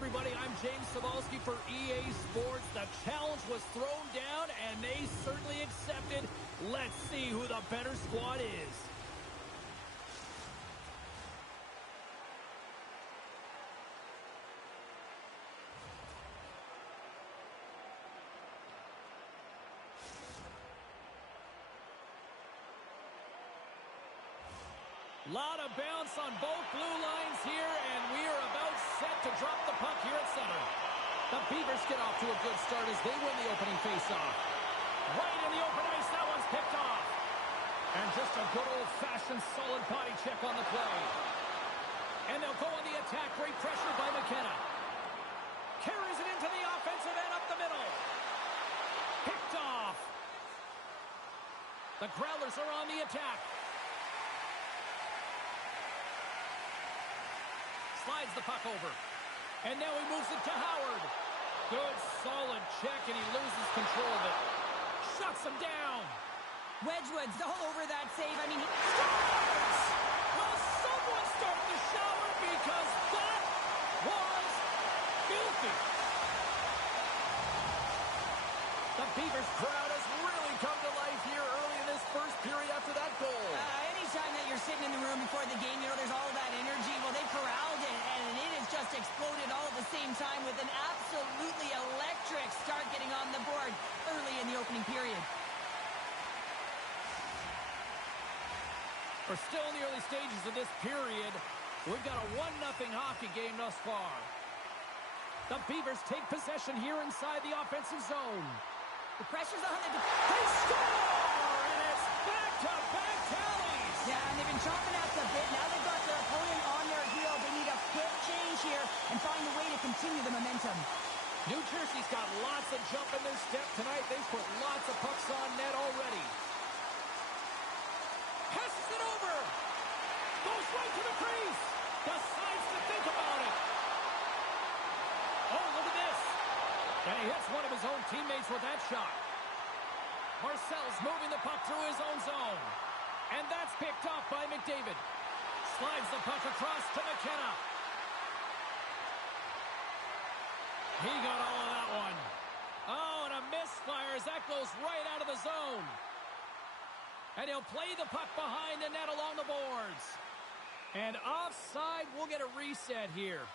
everybody, I'm James Cebulski for EA Sports. The challenge was thrown down, and they certainly accepted. Let's see who the better squad is. Lot of bounce on both blue lines here, and we are about set to drop the puck here at center. The Beavers get off to a good start as they win the opening faceoff. Right in the open ice, that one's picked off. And just a good old-fashioned solid body check on the play. And they'll go on the attack. Great pressure by McKenna. Carries it into the offensive end up the middle. Picked off. The Growlers are on the attack. Slides the puck over. And now he moves it to Howard. Good, solid check, and he loses control of it. Shuts him down. Wedgwood's all over that save. I mean, he scores! Will someone start the shower because that was filthy. The Beavers crowd has really come to life here early in this first period after that goal. Anytime that you're sitting in the room before the game, you know, there's all that energy. Well, they corralled it, and it has just exploded all at the same time with an absolutely electric start getting on the board early in the opening period. We're still in the early stages of this period. We've got a 1-0 hockey game thus far. The Beavers take possession here inside the offensive zone. The pressure's on the... They score! And it's back-to-back tallies! Yeah, and they've been chomping at the bit. Now they've got their opponent on their heel. They need a quick change here and find a way to continue the momentum. New Jersey's got lots of jump in their step tonight. They've put lots of pucks on net already. Passes it over. Goes right to the crease. Decides to think about it. Oh, look at this. And he hits one of his own teammates with that shot. Marcel's moving the puck through his own zone. And that's picked off by McDavid. Slides the puck across to McKenna. He got all of that one. Oh, and a misfire as that goes right out of the zone. And he'll play the puck behind the net along the boards. And offside, we'll get a reset here.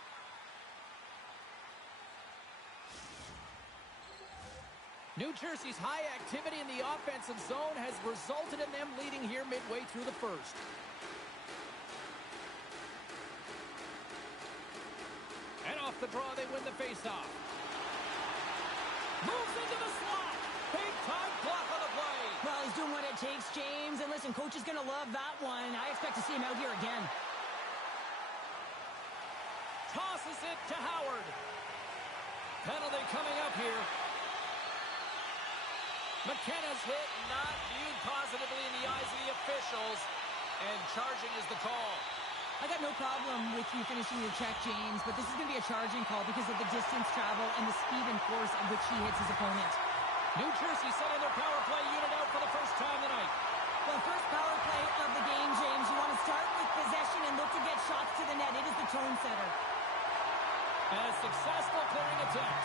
New Jersey's high activity in the offensive zone has resulted in them leading here midway through the first. And off the draw, they win the faceoff. Moves into the slot. Big-time block on the play. Well, he's doing what it takes, James. And listen, coach is going to love that one. I expect to see him out here again. Tosses it to Howard. Penalty coming up here. McKenna's hit not viewed positively in the eyes of the officials. And charging is the call. I got no problem with you finishing your check, James, but this is going to be a charging call because of the distance travel and the speed and force at which he hits his opponent. New Jersey sending their power play unit out for the first time tonight. Well, first power play of the game, James. You want to start with possession and look to get shots to the net. It is the tone setter. And a successful clearing attempt.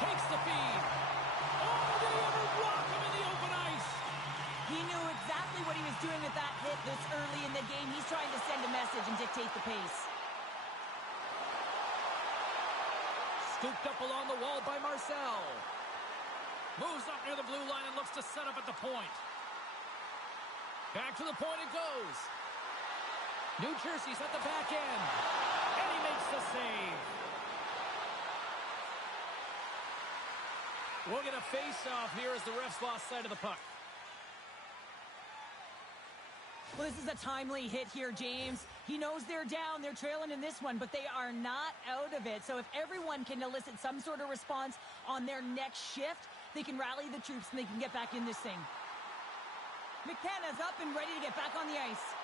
Takes the feed. Oh, did he ever rock him in the open ice? He knew exactly what he was doing with that hit this early in the game. He's trying to send a message and dictate the pace. Scooped up along the wall by Marcel. Moves up near the blue line and looks to set up at the point. Back to the point it goes. New Jersey's at the back end. And he makes the save. We'll get a face-off here as the refs lost sight of the puck. Well, this is a timely hit here, James. He knows they're down. They're trailing in this one, but they are not out of it. So if everyone can elicit some sort of response on their next shift, they can rally the troops and they can get back in this thing. McKenna's up and ready to get back on the ice.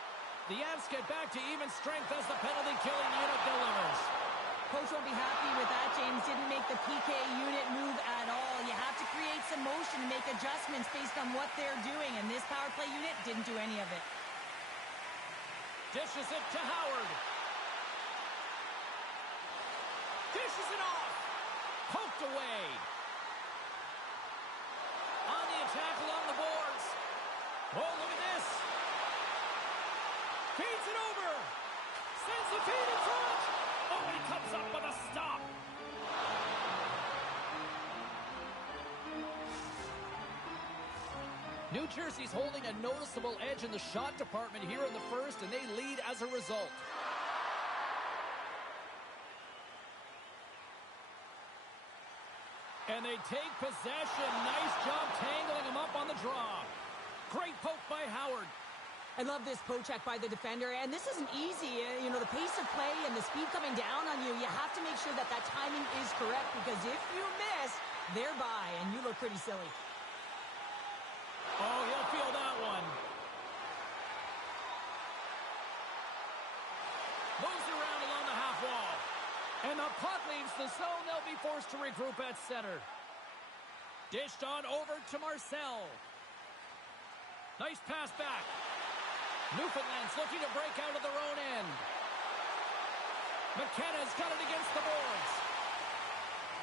The Avs get back to even strength as the penalty-killing unit delivers. Coach won't be happy with that, James. Didn't make the PK unit move at all. You have to create some motion and make adjustments based on what they're doing, and this power play unit didn't do any of it. Dishes it to Howard. it off. Poked away. On the attack along the boards. Oh, look at this. Feeds it over. Sends the feed in front. Oh, he comes up with a stop. New Jersey's holding a noticeable edge in the shot department here in the first, and they lead as a result. And they take possession. Nice job tangling him up on the draw. Great poke by Howard. I love this poke check by the defender, and this isn't easy. You know, the pace of play and the speed coming down on you, you have to make sure that that timing is correct, because if you miss, they're by, and you look pretty silly. Oh, he'll feel that one. Moves around along the half wall. And the puck leaves the zone. They'll be forced to regroup at center. Dished on over to Marcel. Nice pass back. Newfoundland's looking to break out of their own end. McKenna's got it against the boards.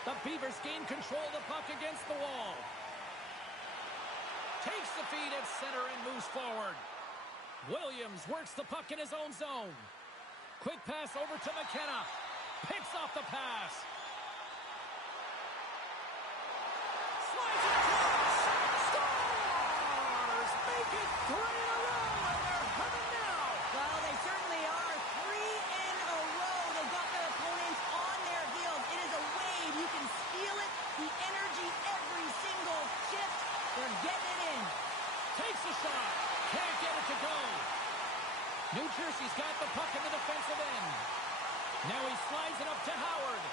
The Beavers gain control of the puck against the wall. Takes the feed at center and moves forward. Williams works the puck in his own zone. Quick pass over to McKenna. Picks off the pass. Slides it across. Stars make it 3 in a row, and they're humming now. Well, they certainly are. 3 in a row. They've got their opponents on their heels. It is a wave. You can feel it. The energy every single shift. They're getting it in. Takes a shot. Can't get it to go. New Jersey's got the puck in the defensive end. Now he slides it up to Howard.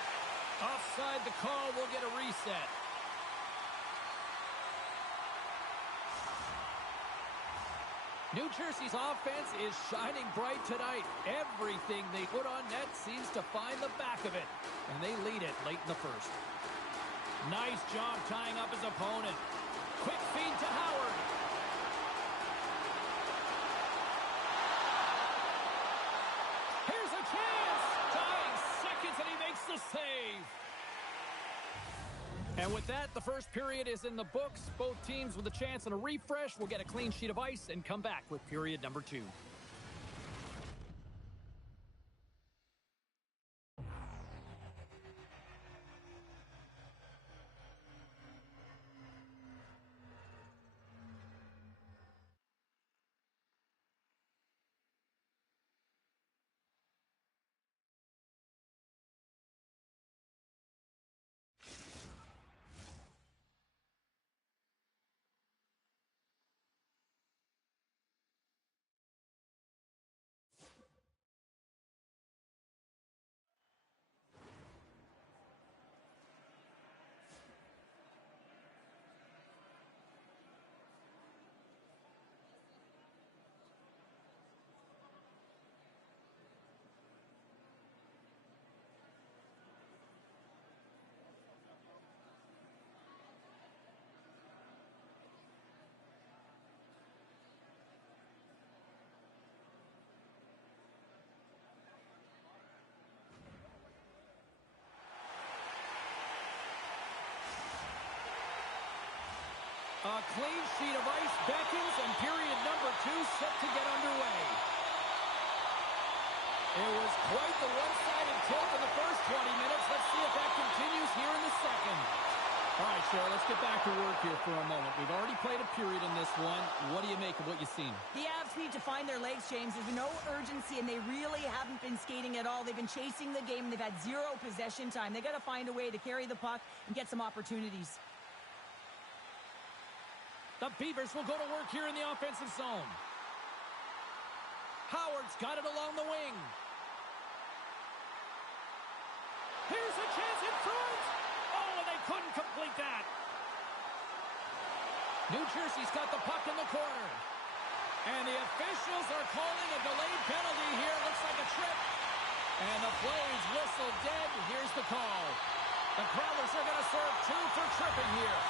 Offside the call. Will get a reset. New Jersey's offense is shining bright tonight. Everything they put on net seems to find the back of it. And they lead it late in the first. Nice job tying up his opponent. Quick feed to Howard. Here's a chance. Dying seconds, and he makes the save. And with that, the first period is in the books. Both teams with a chance and a refresh will get a clean sheet of ice and come back with period number 2. A clean sheet of ice beckons, and period number 2 set to get underway. It was quite the one-sided tilt in the first 20 minutes. Let's see if that continues here in the second. All right, Cheryl, let's get back to work here for a moment. We've already played a period in this one. What do you make of what you've seen? The Avs need to find their legs, James. There's no urgency, and they really haven't been skating at all. They've been chasing the game. They've had 0 possession time. They've got to find a way to carry the puck and get some opportunities. The Beavers will go to work here in the offensive zone. Howard's got it along the wing. Here's a chance in front. Oh, and they couldn't complete that. New Jersey's got the puck in the corner. And the officials are calling a delayed penalty here. Looks like a trip. And the play's whistle dead. Here's the call. The Growlers are going to serve 2 for tripping here.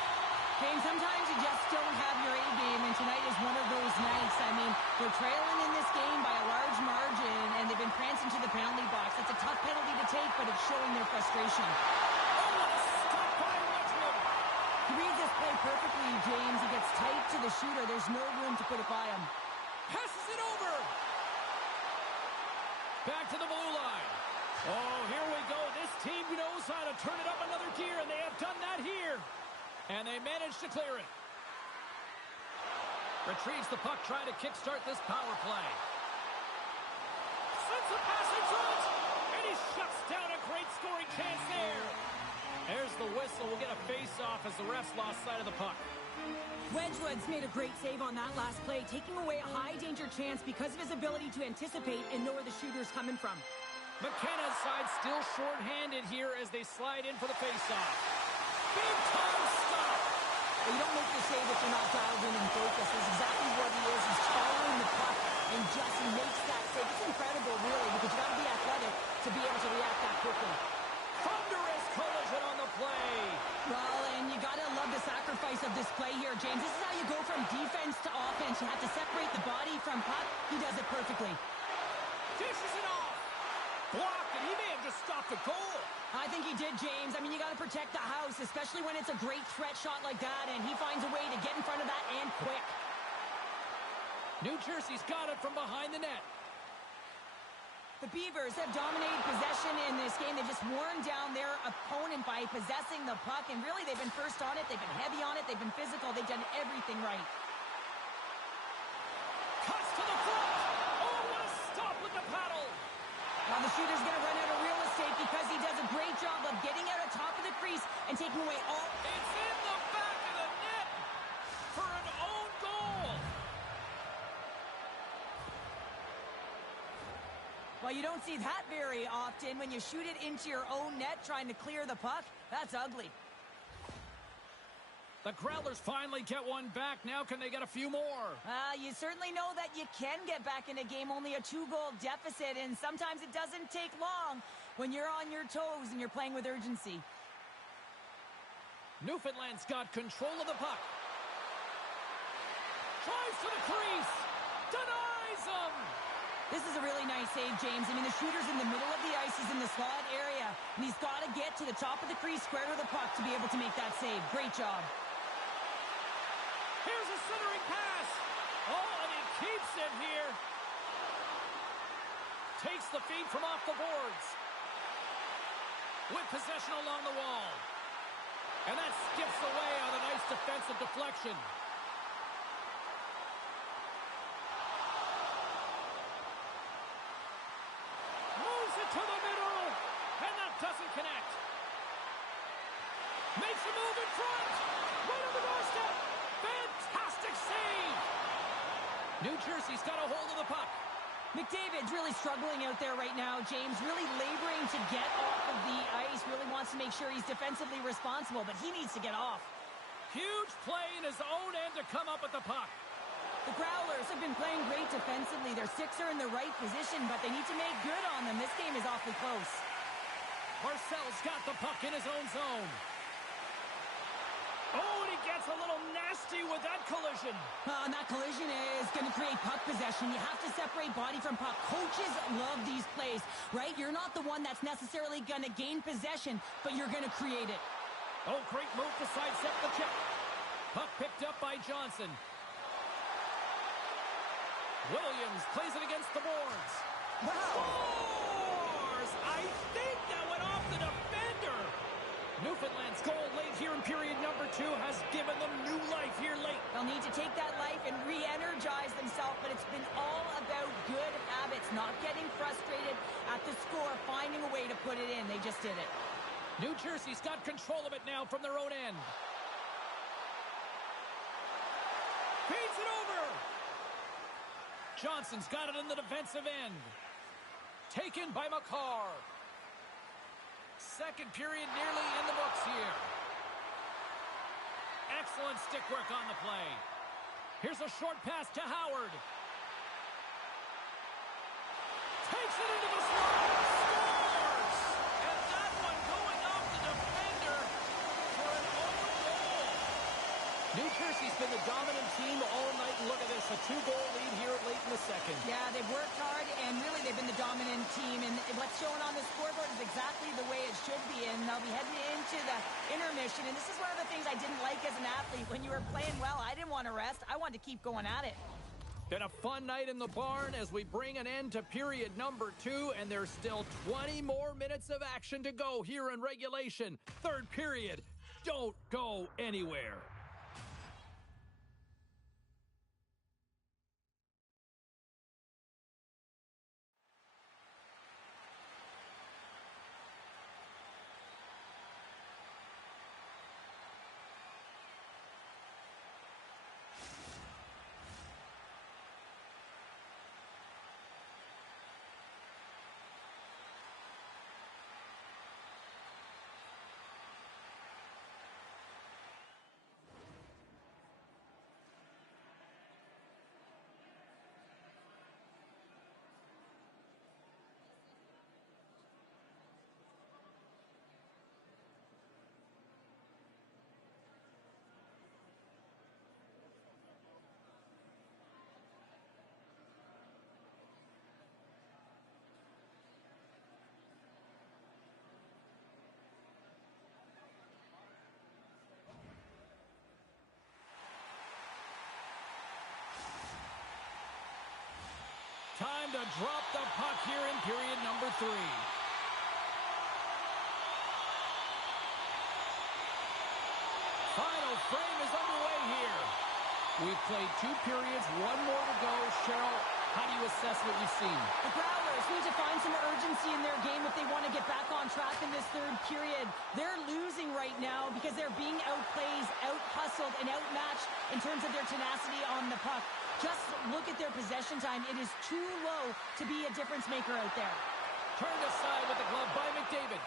James, sometimes you just don't have your A game, and tonight is one of those nights. I mean, they're trailing in this game by a large margin, and they've been prancing to the penalty box. It's a tough penalty to take, but it's showing their frustration. Oh, what a stop by Wedgwood. He reads this play perfectly, James. He gets tight to the shooter. There's no room to put it by him. Passes it over. Back to the blue line. Oh, here we go. This team knows how to turn it up another gear, and they have done that here. And they managed to clear it. Retrieves the puck, trying to kickstart this power play. Sends a pass into it. And he shuts down a great scoring chance there. There's the whistle. We'll get a face-off as the refs lost sight of the puck. Wedgwood's made a great save on that last play, taking away a high-danger chance because of his ability to anticipate and know where the shooter's coming from. McKenna's side still short-handed here as they slide in for the face-off. Big-time stop. You don't make the save if you're not dialed in and focused. That's exactly what he is. He's following the puck and just makes that save. It's incredible, really, because you got to be athletic to be able to react that quickly. Thunderous collision on the play. Well, and you got to love the sacrifice of this play here, James. This is how you go from defense to offense. You have to separate the body from puck. He does it perfectly. Dishes it off. Blocked, and he may have just stopped a goal. I think he did, James. I mean, you got to protect the house, especially when it's a great threat shot like that, and he finds a way to get in front of that and quick. New Jersey's got it from behind the net. The Beavers have dominated possession in this game. They've just worn down their opponent by possessing the puck, and really they've been first on it. They've been heavy on it. They've been physical. They've done everything right. Cuts to the front. Oh, what a stop with the paddle. Now the shooter's going to run out of real estate because he does a great job of getting out of top of the crease and taking away all... It's in the back of the net for an own goal. Well, you don't see that very often when you shoot it into your own net trying to clear the puck. That's ugly. The Growlers finally get one back. Now can they get a few more? You certainly know that you can get back in a game, only a 2-goal deficit, and sometimes it doesn't take long when you're on your toes and you're playing with urgency. Newfoundland's got control of the puck. Drives to the crease. Denies him. This is a really nice save, James. I mean, the shooter's in the middle of the ice. He's in the slot area, and he's got to get to the top of the crease, square to the puck, to be able to make that save. Great job. Here's a centering pass. Oh, and he keeps it here. Takes the feed from off the boards. With possession along the wall. And that skips away on a nice defensive deflection. Moves it to the middle. And that doesn't connect. Makes a move in front. Right on the doorstep. Fantastic save! New Jersey's got a hold of the puck. McDavid's really struggling out there right now, James. Really laboring to get off of the ice. Really wants to make sure he's defensively responsible, but he needs to get off. Huge play in his own end to come up with the puck. The Growlers have been playing great defensively. Their six are in the right position, but they need to make good on them. This game is awfully close. Marcel's got the puck in his own zone. Oh, and he gets a little nasty with that collision. And that collision is going to create puck possession. You have to separate body from puck. Coaches love these plays, right? You're not the one that's necessarily going to gain possession, but you're going to create it. Oh, great move to sidestep the check. Puck picked up by Johnson. Williams plays it against the boards. Wow. Scores! I think that went off the defender. Newfoundland's goal late here in period number 2 has given them new life here late. They'll need to take that life and re-energize themselves, but it's been all about good habits, not getting frustrated at the score, finding a way to put it in. They just did it. New Jersey's got control of it now from their own end. Feeds it over. Johnson's got it in the defensive end. Taken by McCarr. Second period nearly in the books here. Excellent stick work on the play. Here's a short pass to Howard. Takes it into the slot. Scores! And that one going off the defender for an own goal. New Jersey's been the dominant team all night. Look at this, a 2-goal lead here late in the second. Yeah, they've worked hard, and really they've been the dominant team. And what's shown on the scoreboard is exactly the way it should be. And they'll be heading into the intermission. And this is one of the things I didn't like as an athlete. When you were playing well, I didn't want to rest. I wanted to keep going at it. Been a fun night in the barn as we bring an end to period number 2, and there's still 20 more minutes of action to go here in regulation. Third period. Don't go anywhere. Time to drop the puck here in period number 3. Final frame is underway here. We've played 2 periods, 1 more to go. Cheryl, how do you assess what you've seen? The Growlers need to find some urgency in their game if they want to get back on track in this third period. They're losing right now because they're being outplayed, out-hustled, and outmatched in terms of their tenacity on the puck. Just look at their possession time. It is too low to be a difference maker out there. Turned aside with the glove by McDavid.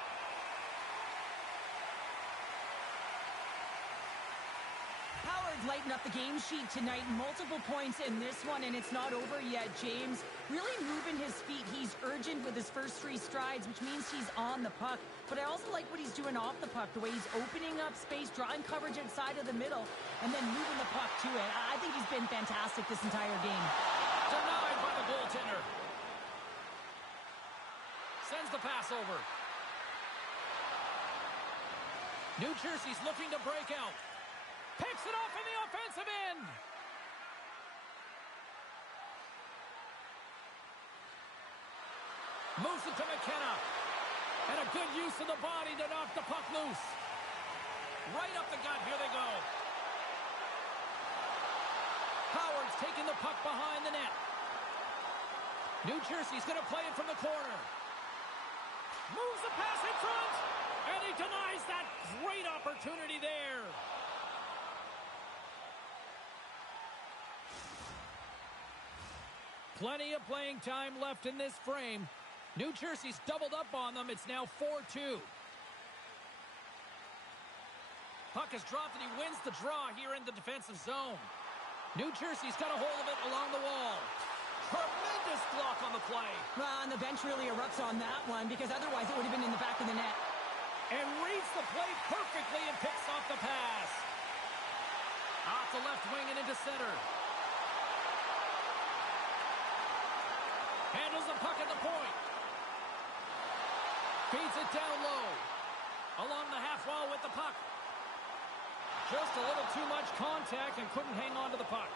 Howard's lighting up the game sheet tonight. Multiple points in this one, and it's not over yet. James really moving his feet. He's urgent with his first 3 strides, which means he's on the puck. But I also like what he's doing off the puck, the way he's opening up space, drawing coverage outside of the middle, and then moving the puck to it. I think he's been fantastic this entire game. Denied by the goaltender. Sends the pass over. New Jersey's looking to break out. Picks it off in the offensive end. Moves it to McKenna. And a good use of the body to knock the puck loose. Right up the gut. Here they go. Howard's taking the puck behind the net. New Jersey's going to play it from the corner. Moves the pass in front. And he denies that great opportunity there. Plenty of playing time left in this frame. New Jersey's doubled up on them. It's now 4-2. Puck is dropped and he wins the draw here in the defensive zone. New Jersey's got a hold of it along the wall. Tremendous block on the play. Well, and the bench really erupts on that one because otherwise it would have been in the back of the net. And reads the play perfectly and picks off the pass. Off the left wing and into center. Handles the puck at the point. Feeds it down low. Along the half wall with the puck. Just a little too much contact and couldn't hang on to the puck.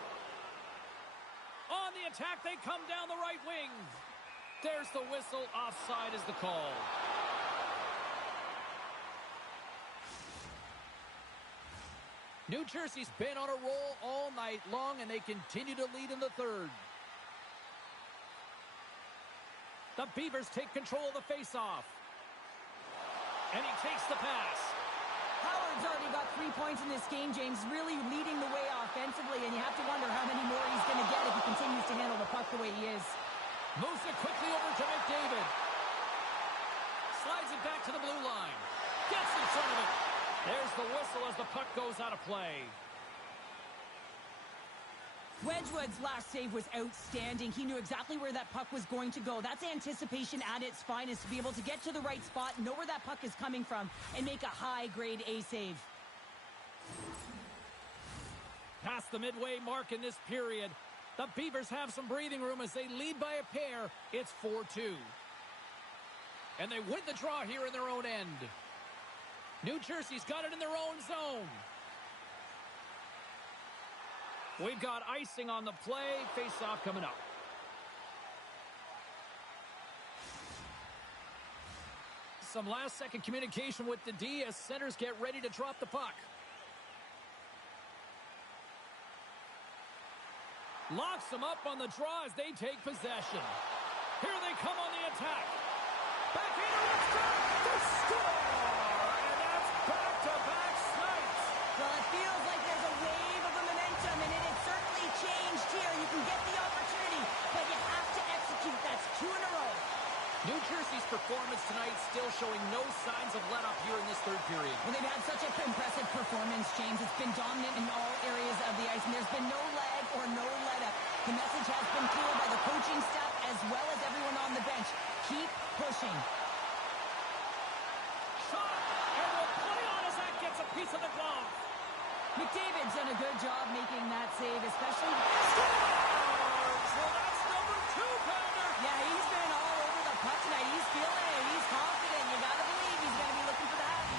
On the attack, they come down the right wing. There's the whistle. Offside is the call. New Jersey's been on a roll all night long, and they continue to lead in the third. The Beavers take control of the faceoff. And he takes the pass. Howard's already got 3 points in this game, James, really leading the way offensively, and you have to wonder how many more he's going to get if he continues to handle the puck the way he is. Moves it quickly over to McDavid. Slides it back to the blue line. Gets in front of it. There's the whistle as the puck goes out of play. Wedgwood's last save was outstanding. He knew exactly where that puck was going to go. That's anticipation at its finest, to be able to get to the right spot, know where that puck is coming from, and make a high-grade A save. past the midway mark in this period. The Beavers have some breathing room as they lead by a pair. It's 4-2. And they win the draw here in their own end. New Jersey's got it in their own zone. We've got icing on the play. Face-off coming up. Some last-second communication with the D as centers get ready to drop the puck. Locks them up on the draw as they take possession. Here they come on the attack. Backhander, let's go! The score! And that's back-to-back snipes. Well, it feels like there's a wave of momentum, and it has certainly changed here. You can get the opportunity, but you have to execute. That's 2 in a row. New Jersey's performance tonight still showing no signs of let-up here in this third period. Well, they've had such an impressive performance, James. It's been dominant in all areas of the ice, and there's been no lag or no let-up. The message has been clear by the coaching staff as well as everyone on the bench. Keep pushing. Shot, and will play on as that gets a piece of the glove. McDavid's done a good job making that save, especially... Scores! Well, that's number 2, Pounder. Yeah, he's been all over the puck tonight. He's feeling it. He's confident. You got to believe he's going to be looking for the happy.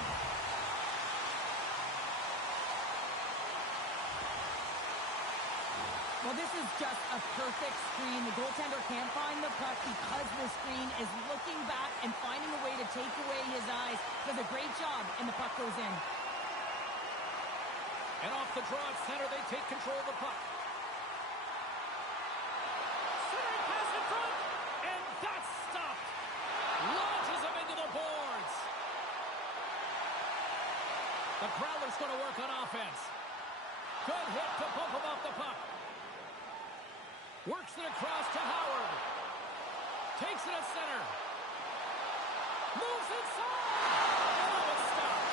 Well, this is just a perfect screen. The goaltender can't find the puck because the screen is looking back and finding a way to take away his eyes. Does a great job, and the puck goes in. And off the draw at center, they take control of the puck. Centering pass in front, and that's stopped. Launches him into the boards. The Growler's going to work on offense. Good hit to bump him off the puck. Works it across to Howard. Takes it at center. Moves inside. And it's stopped.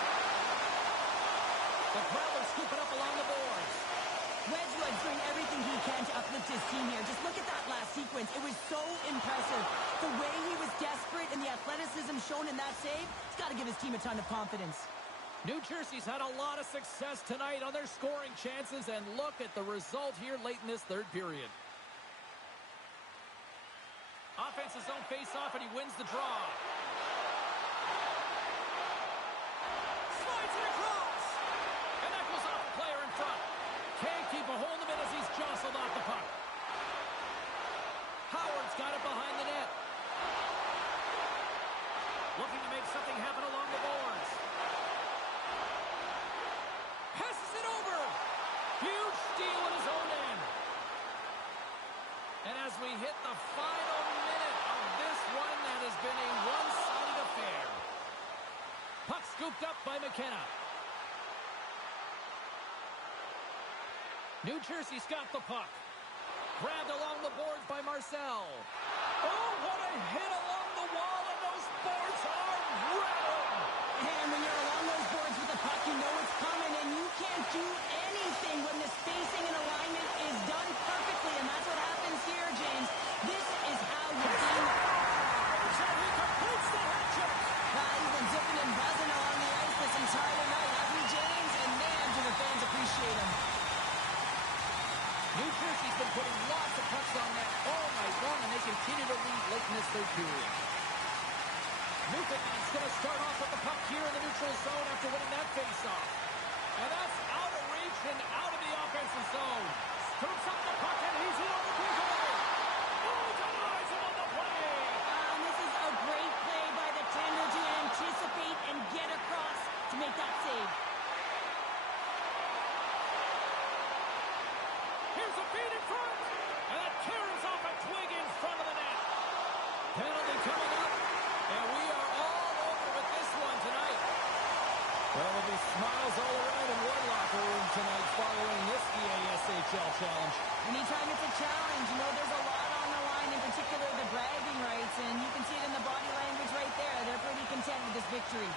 The Growler's scooping up along the boards. Wedgwood's doing everything he can to uplift his team here. Just look at that last sequence. It was so impressive. The way he was desperate and the athleticism shown in that save, he's got to give his team a ton of confidence. New Jersey's had a lot of success tonight on their scoring chances, and look at the result here late in this third period. Offense's zone face-off, and he wins the draw. Slides it across. And that goes off the player in front. Can't keep a hold of it as he's jostled off the puck. Howard's got it behind the net. Looking to make something happen along the boards. Passes it over. Huge steal in his own end. And as we hit the final minute of this one, that has been a one-sided affair. Puck scooped up by McKenna. New Jersey's got the puck. Grabbed along the boards by Marcel. Oh, what a hit along the wall, and those boards are rattled. And when you're along those boards with the puck, you know it's coming, and you can't do anything when the spacing and alignment is done perfectly, and that's what happens here, James. This is how you beat. So he completes the hat trick. He's been zipping and buzzing along the ice this entire night, hasn't he, James? And man, do the fans appreciate him. New Jersey's been putting lots of pucks on net all night long, and they continue to lead late in this third period. Newfoundland's going to start off with the puck here in the neutral zone after winning that faceoff. And that's out of reach and out of the offensive zone. Scoops up the puck, and he's in on the blue goal. Oh, denies him on the play. This is a great play by the tender to anticipate and get across to make that save. Here's a feed in front, and that carries off a twig in front of the net. Penalty coming up, and we are all over with this one tonight. Well, there'll be smiles all around in one locker room tonight following this EASHL challenge. Anytime it's a challenge, you know there's a lot on the line, in particular the bragging rights, and you can see it in the body language right there. They're pretty content with this victory.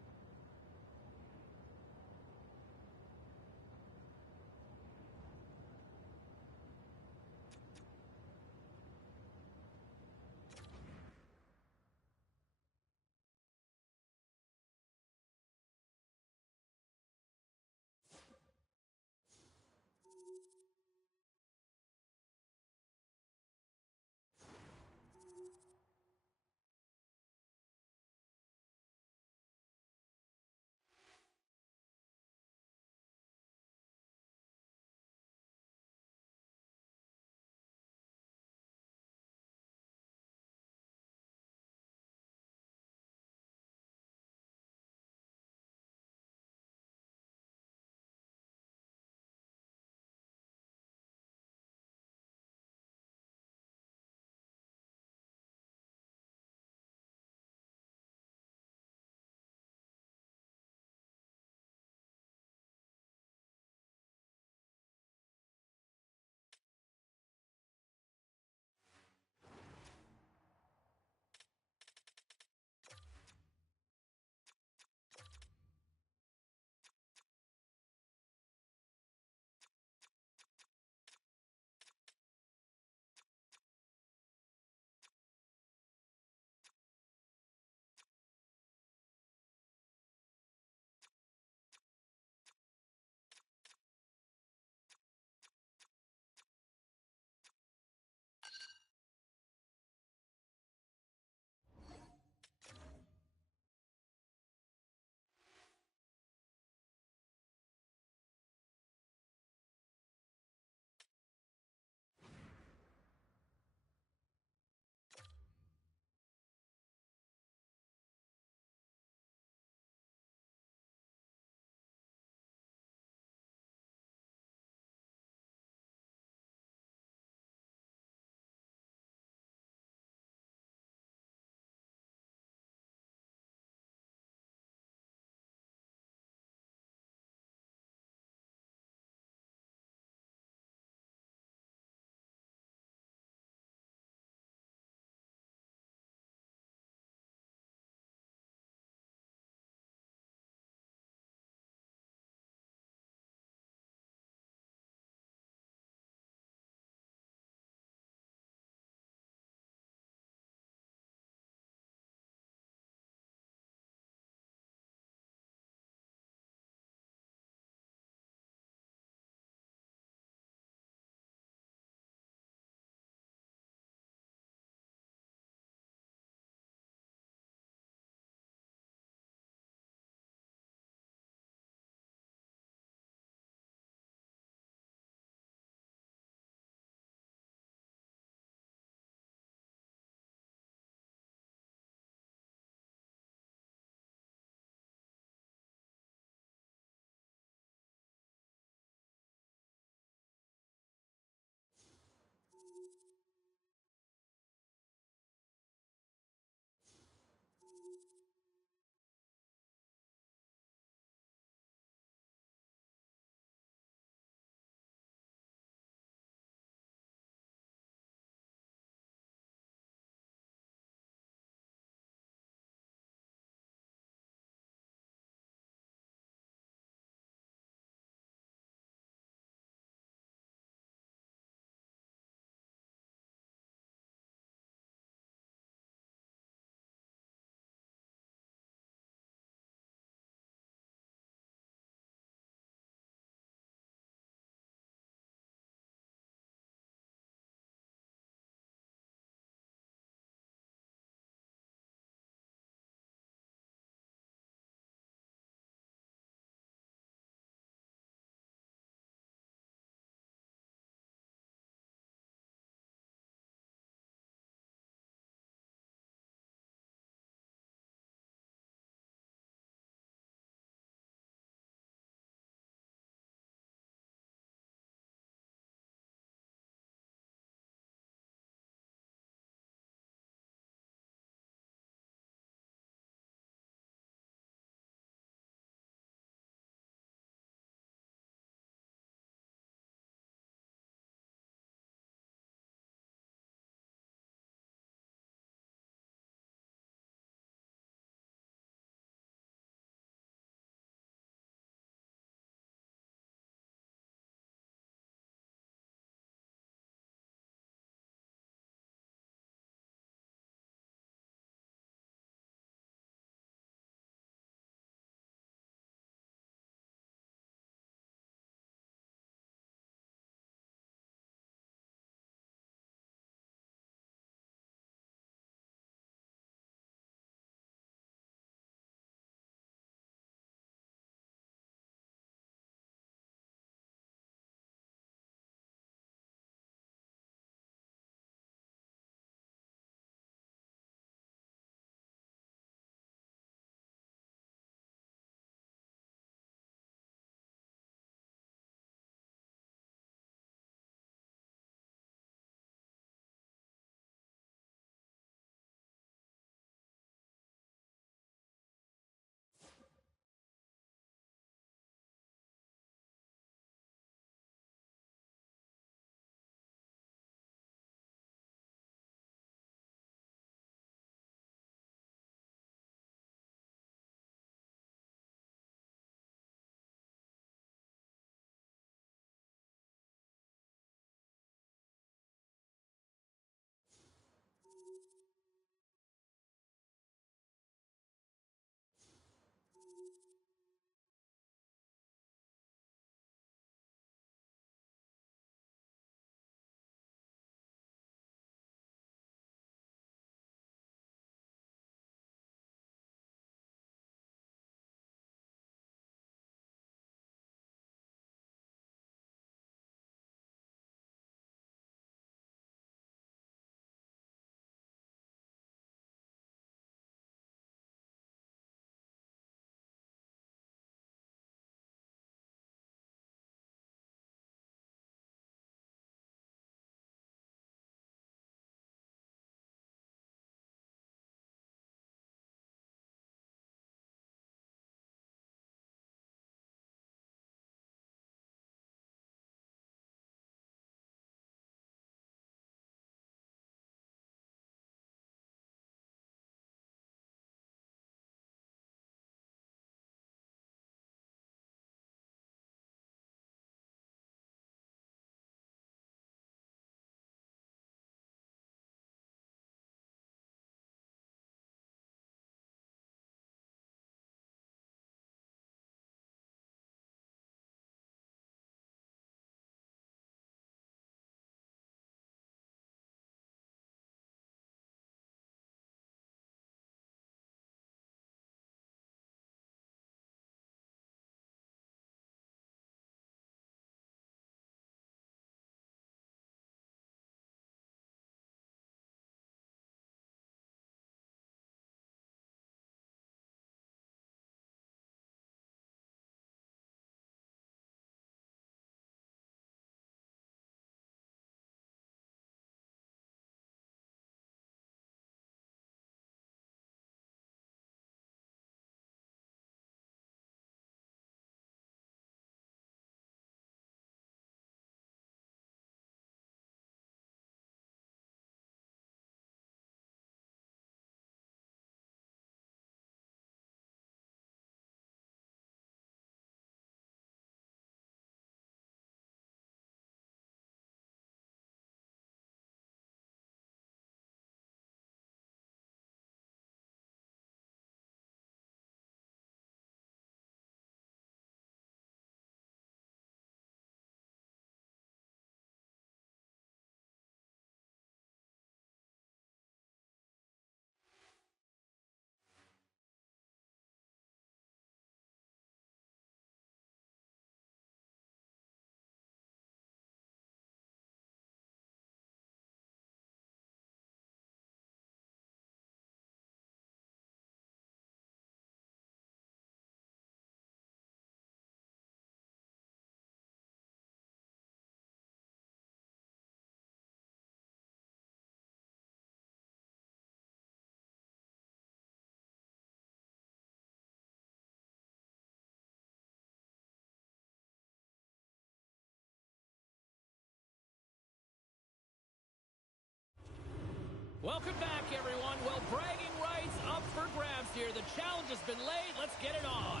Welcome back, everyone. Well, bragging rights up for grabs here. The challenge has been laid. Let's get it on.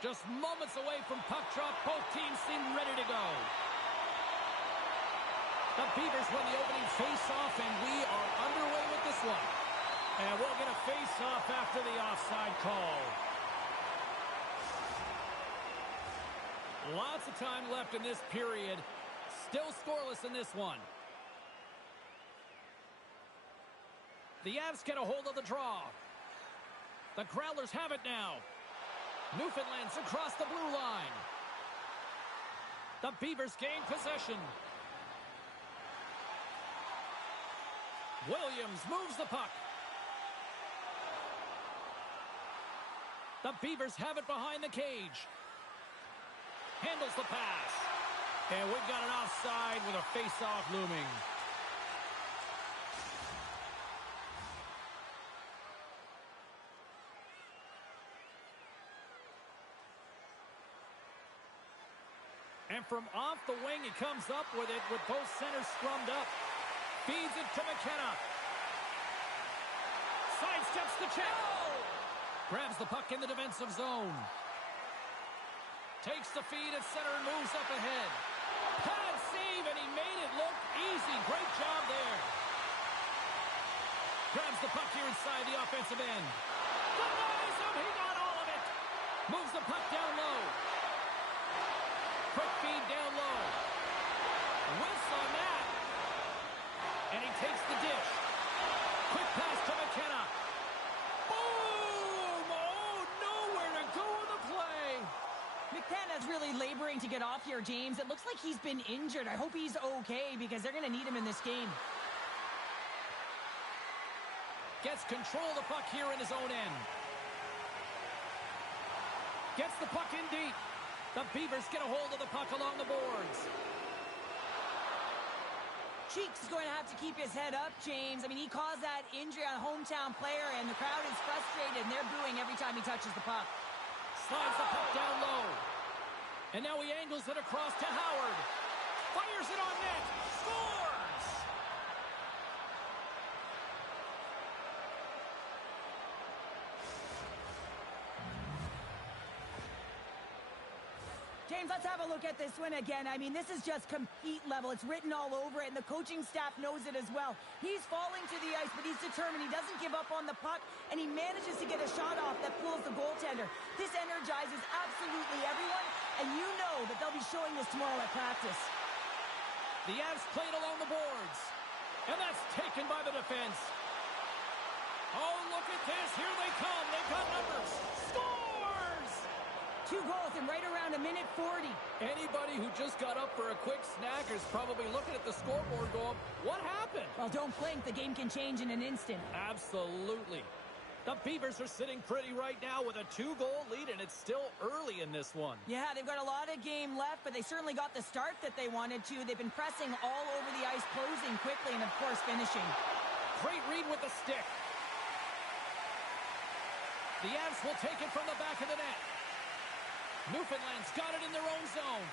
Just moments away from puck drop. Both teams seem ready to go. The Beavers win the opening face-off, and we are underway with this one. And we'll get a face-off after the offside call. Lots of time left in this period. Still scoreless in this one. The Avs get a hold of the draw. The Growlers have it now. Newfoundland's across the blue line. The Beavers gain possession. Williams moves the puck. The Beavers have it behind the cage. Handles the pass. And we've got an offside with a face-off looming. And from off the wing, he comes up with it with both centers scrummed up. Feeds it to McKenna. Sidesteps the check. Oh! Grabs the puck in the defensive zone. Takes the feed at center and moves up ahead. Pad save, and he made it look easy. Great job there. Grabs the puck here inside the offensive end. Denies him. He got all of it. Moves the puck down low. Quick feed down low. Whiffs on that. And he takes the dish. Quick pass to McKenna. Boom! Oh, nowhere to go on the play. McKenna's really laboring to get off here, James. It looks like he's been injured. I hope he's okay because they're going to need him in this game. Gets control of the puck here in his own end. Gets the puck in deep. The Beavers get a hold of the puck along the boards. Cheeks is going to have to keep his head up, James. I mean, he caused that injury on a hometown player, and the crowd is frustrated, and they're booing every time he touches the puck. Slides the puck down low. And now he angles it across to Howard. Fires it on net. Scores! James, let's have a look at this one again. I mean, this is just compete level. It's written all over it, and the coaching staff knows it as well. He's falling to the ice, but he's determined. He doesn't give up on the puck, and he manages to get a shot off that pulls the goaltender. This energizes absolutely everyone, and you know that they'll be showing this tomorrow at practice. The Avs played along the boards, and that's taken by the defense. Oh, look at this. Here they come. They've got numbers. Scores! 2 goals in right around a minute 40. Anybody who just got up for a quick snack is probably looking at the scoreboard going, what happened? Well, don't blink. The game can change in an instant. Absolutely. The Beavers are sitting pretty right now with a 2-goal lead, and it's still early in this one. Yeah, they've got a lot of game left, but they certainly got the start that they wanted to. They've been pressing all over the ice, closing quickly, and, of course, finishing. Great read with the stick. The Avs will take it from the back of the net. Newfoundland's got it in their own zone.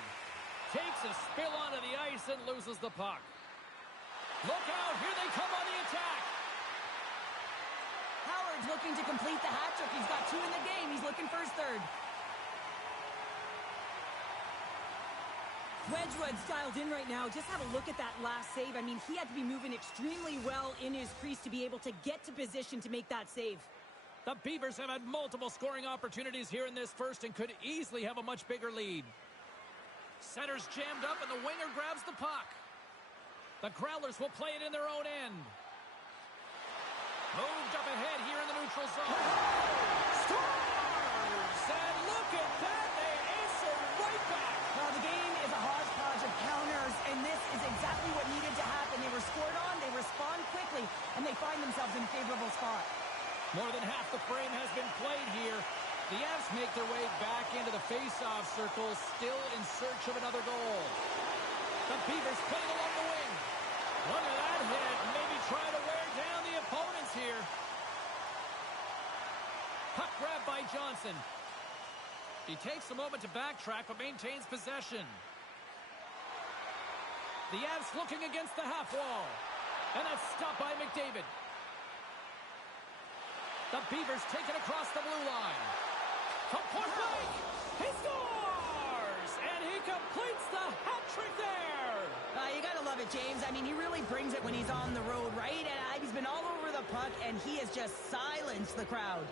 Takes a spill onto the ice and loses the puck. Look out, here they come on the attack. Howard's looking to complete the hat trick. He's got 2 in the game. He's looking for his 3rd. Wedgwood's dialed in right now. Just have a look at that last save. I mean, he had to be moving extremely well in his crease to be able to get to position to make that save. The Beavers have had multiple scoring opportunities here in this first and could easily have a much bigger lead. Center's jammed up and the winger grabs the puck. The Growlers will play it in their own end. Moved up ahead here in the neutral zone. Scores! And look at that, they answer right back. Well, the game is a hodgepodge of counters, and this is exactly what needed to happen. They were scored on, they respond quickly, and they find themselves in a favorable spot. More than half the frame has been played here. The Avs make their way back into the face-off circle, still in search of another goal. The Beavers playing along the wing. Look at that hit. Maybe try to wear down the opponents here. Puck grab by Johnson. He takes a moment to backtrack, but maintains possession. The Avs looking against the half wall. And that's stopped by McDavid. The Beavers take it across the blue line. From point blank, he scores! And he completes the hat trick there! You gotta love it, James. I mean, he really brings it when he's on the road, right? And he's been all over the puck, and he has just silenced the crowd.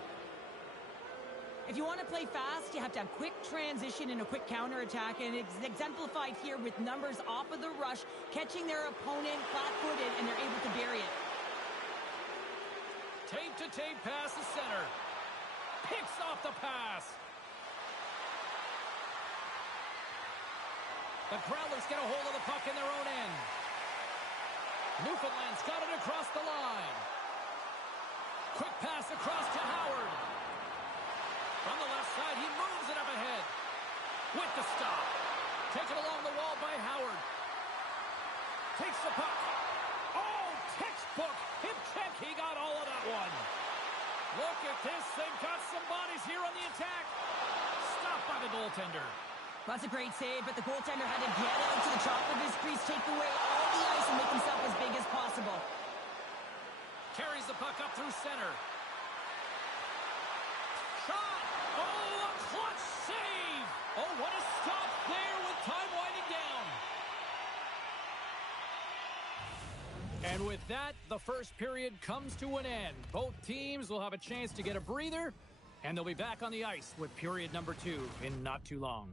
If you want to play fast, you have to have quick transition and a quick counterattack, and it's exemplified here with numbers off of the rush, catching their opponent flat-footed, and they're able to bury it. Tape-to-tape pass to center. Picks off the pass. The Growlers get a hold of the puck in their own end. Newfoundland's got it across the line. Quick pass across to Howard. From the left side, he moves it up ahead. With the stop. Taken along the wall by Howard. Takes the puck. Oh, textbook. Hip check. He got all of that one. Look at this. They've got some bodies here on the attack. Stopped by the goaltender. That's a great save, but the goaltender had to get out to the top of his crease, take away all the ice, and make himself as big as possible. Carries the puck up through center. Shot! Oh, a clutch save! Oh, what a stop there with time winding down. And with that, the first period comes to an end. Both teams will have a chance to get a breather, and they'll be back on the ice with period number 2 in not too long.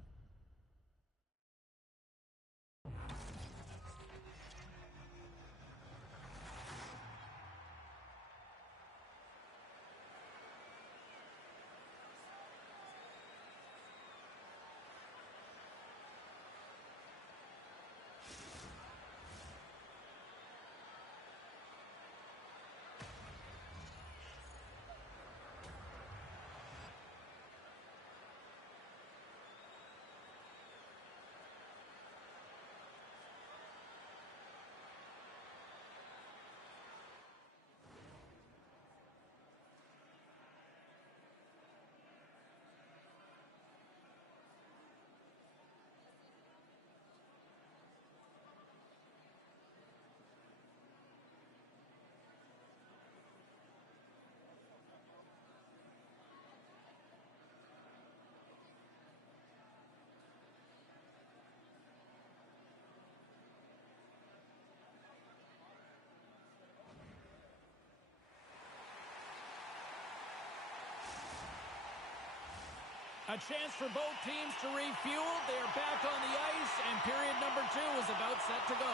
A chance for both teams to refuel. They are back on the ice, and period number 2 is about set to go.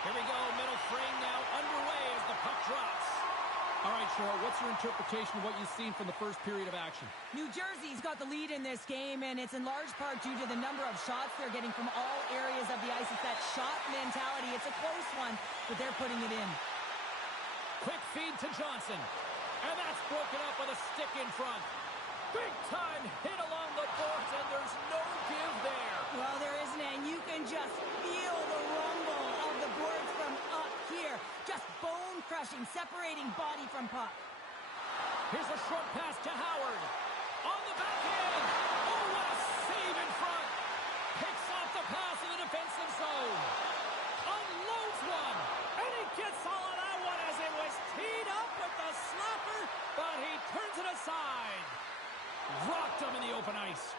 Here we go, middle frame now underway as the puck drops. All right, Cheryl, what's your interpretation of what you've seen from the first period of action? New Jersey's got the lead in this game, and it's in large part due to the number of shots they're getting from all areas of the ice. It's that shot mentality. It's a close one, but they're putting it in. Quick feed to Johnson, and that's broken up with a stick in front. Big time hit along the boards, and there's no give there. Well, there isn't, and you can just feel the rumble of the boards from up here. Just bone-crushing, separating body from puck. Here's a short pass to Howard. On the backhand. Oh, what a save in front. Picks off the pass in the defensive zone. Unloads one, and he gets all of that one as it was teed up with the slapper, but he turns it aside. Rocked him in the open ice.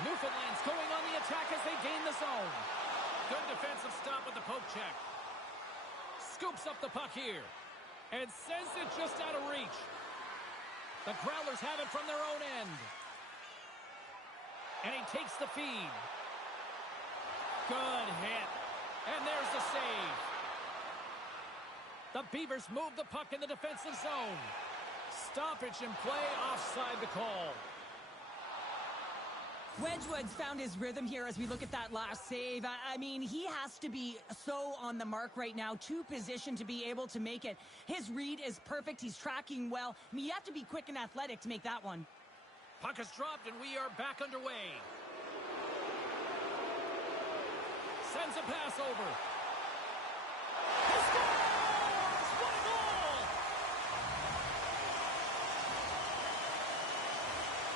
Newfoundland's going on the attack as they gain the zone. Good defensive stop with the poke check. Scoops up the puck here and sends it just out of reach. The Growlers have it from their own end. And he takes the feed. Good hit. And there's the save. The Beavers move the puck in the defensive zone. Stoppage in play, offside the call. Wedgwood's found his rhythm here as we look at that last save. I mean, he has to be so on the mark right now, to position to be able to make it. His read is perfect. He's tracking well. I mean, you have to be quick and athletic to make that one. Puck is dropped, and we are back underway. Sends a pass over. He scores! What a goal!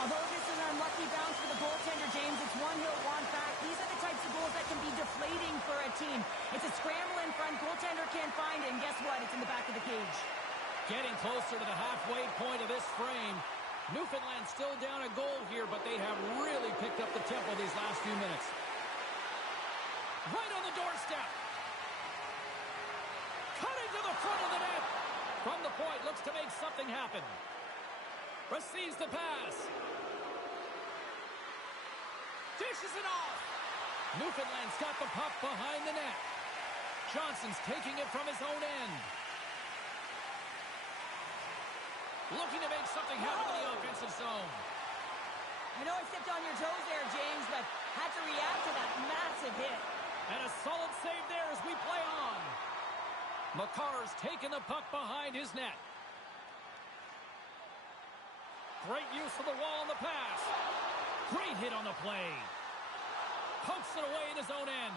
Although this is an unlucky bounce for the goaltender, James, it's one he'll want back. These are the types of goals that can be deflating for a team. It's a scramble in front, goaltender can't find it, and guess what? It's in the back of the cage. Getting closer to the halfway point of this frame. Newfoundland still down a goal here, but they have really picked up the tempo these last few minutes. Right on the doorstep. Cutting to the front of the net. From the point, looks to make something happen. Receives the pass. Dishes it off. Newfoundland's got the puck behind the net. Johnson's taking it from his own end. Looking to make something happen in the offensive zone. I know I stepped on your toes there, James, but had to react to that massive hit. And a solid save there as we play on. Makar's taking the puck behind his net. Great use of the wall on the pass. Great hit on the play. Pokes it away in his own end.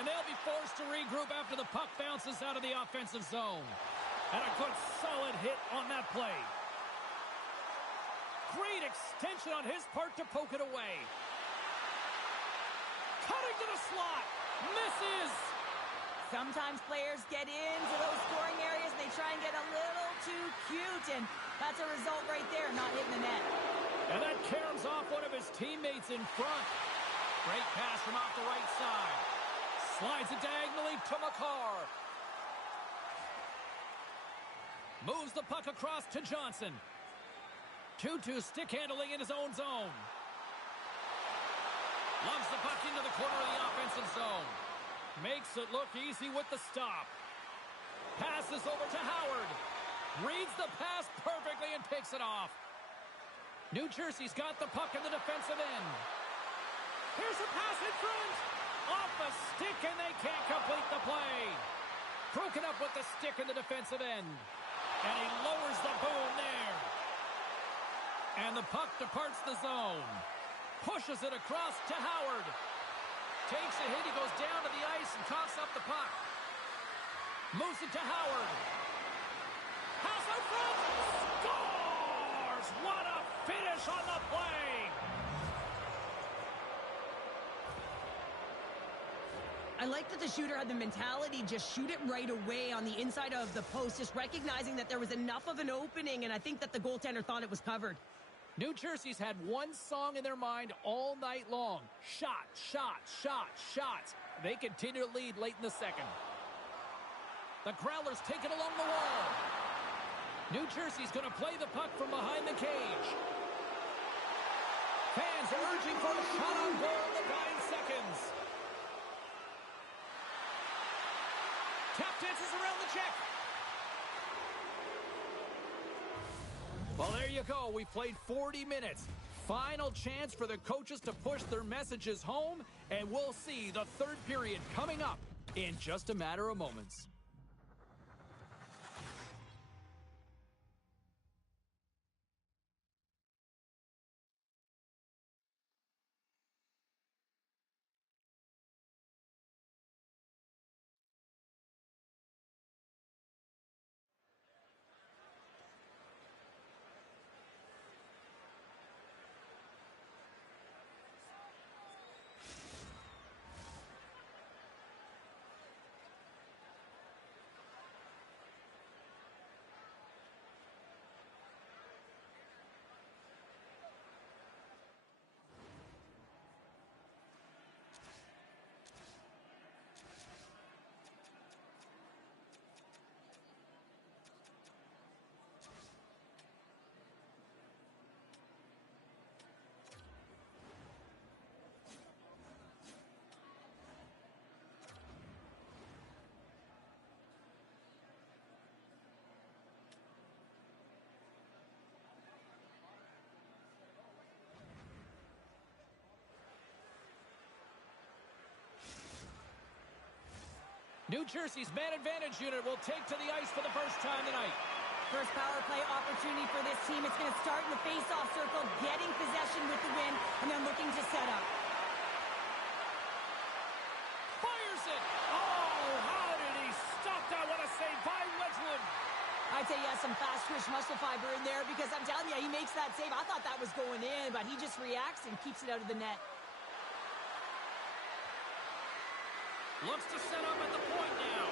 And they'll be forced to regroup after the puck bounces out of the offensive zone. And a good solid hit on that play. Great extension on his part to poke it away. Cutting to the slot. Misses. Sometimes players get into those scoring areas and they try and get a little too cute, and that's a result right there, not hitting the net. And that caroms off one of his teammates in front. Great pass from off the right side. Slides it diagonally to Makar. Moves the puck across to Johnson. 2-2 stick handling in his own zone. Loves the puck into the corner of the offensive zone. Makes it look easy with the stop. Passes over to Howard. Reads the pass perfectly and takes it off. New Jersey's got the puck in the defensive end. Here's a pass in front. Off the stick, and they can't complete the play. Broken up with the stick in the defensive end. And he lowers the boom there. And the puck departs the zone. Pushes it across to Howard. Takes a hit, he goes down to the ice and coughs up the puck. Moves it to Howard. Pass out front. Scores! What a finish on the play! I like that the shooter had the mentality, just shoot it right away on the inside of the post, just recognizing that there was enough of an opening, and I think that the goaltender thought it was covered. New Jersey's had one song in their mind all night long. Shot, shot, shot, shots. They continue to lead late in the second. The Growlers take it along the wall. New Jersey's going to play the puck from behind the cage. Fans are urging for a shot on goal in the dying seconds. Tap dances around the check. Well, there you go. We played 40 minutes. Final chance for the coaches to push their messages home, and we'll see the third period coming up in just a matter of moments. New Jersey's man advantage unit will take to the ice for the first time tonight. First power play opportunity for this team. It's going to start in the face-off circle, getting possession with the win, and then looking to set up. some fast-twitch muscle fiber in there because I'm telling you, he makes that save. I thought that was going in, but he just reacts and keeps it out of the net. Looks to set up at the point now.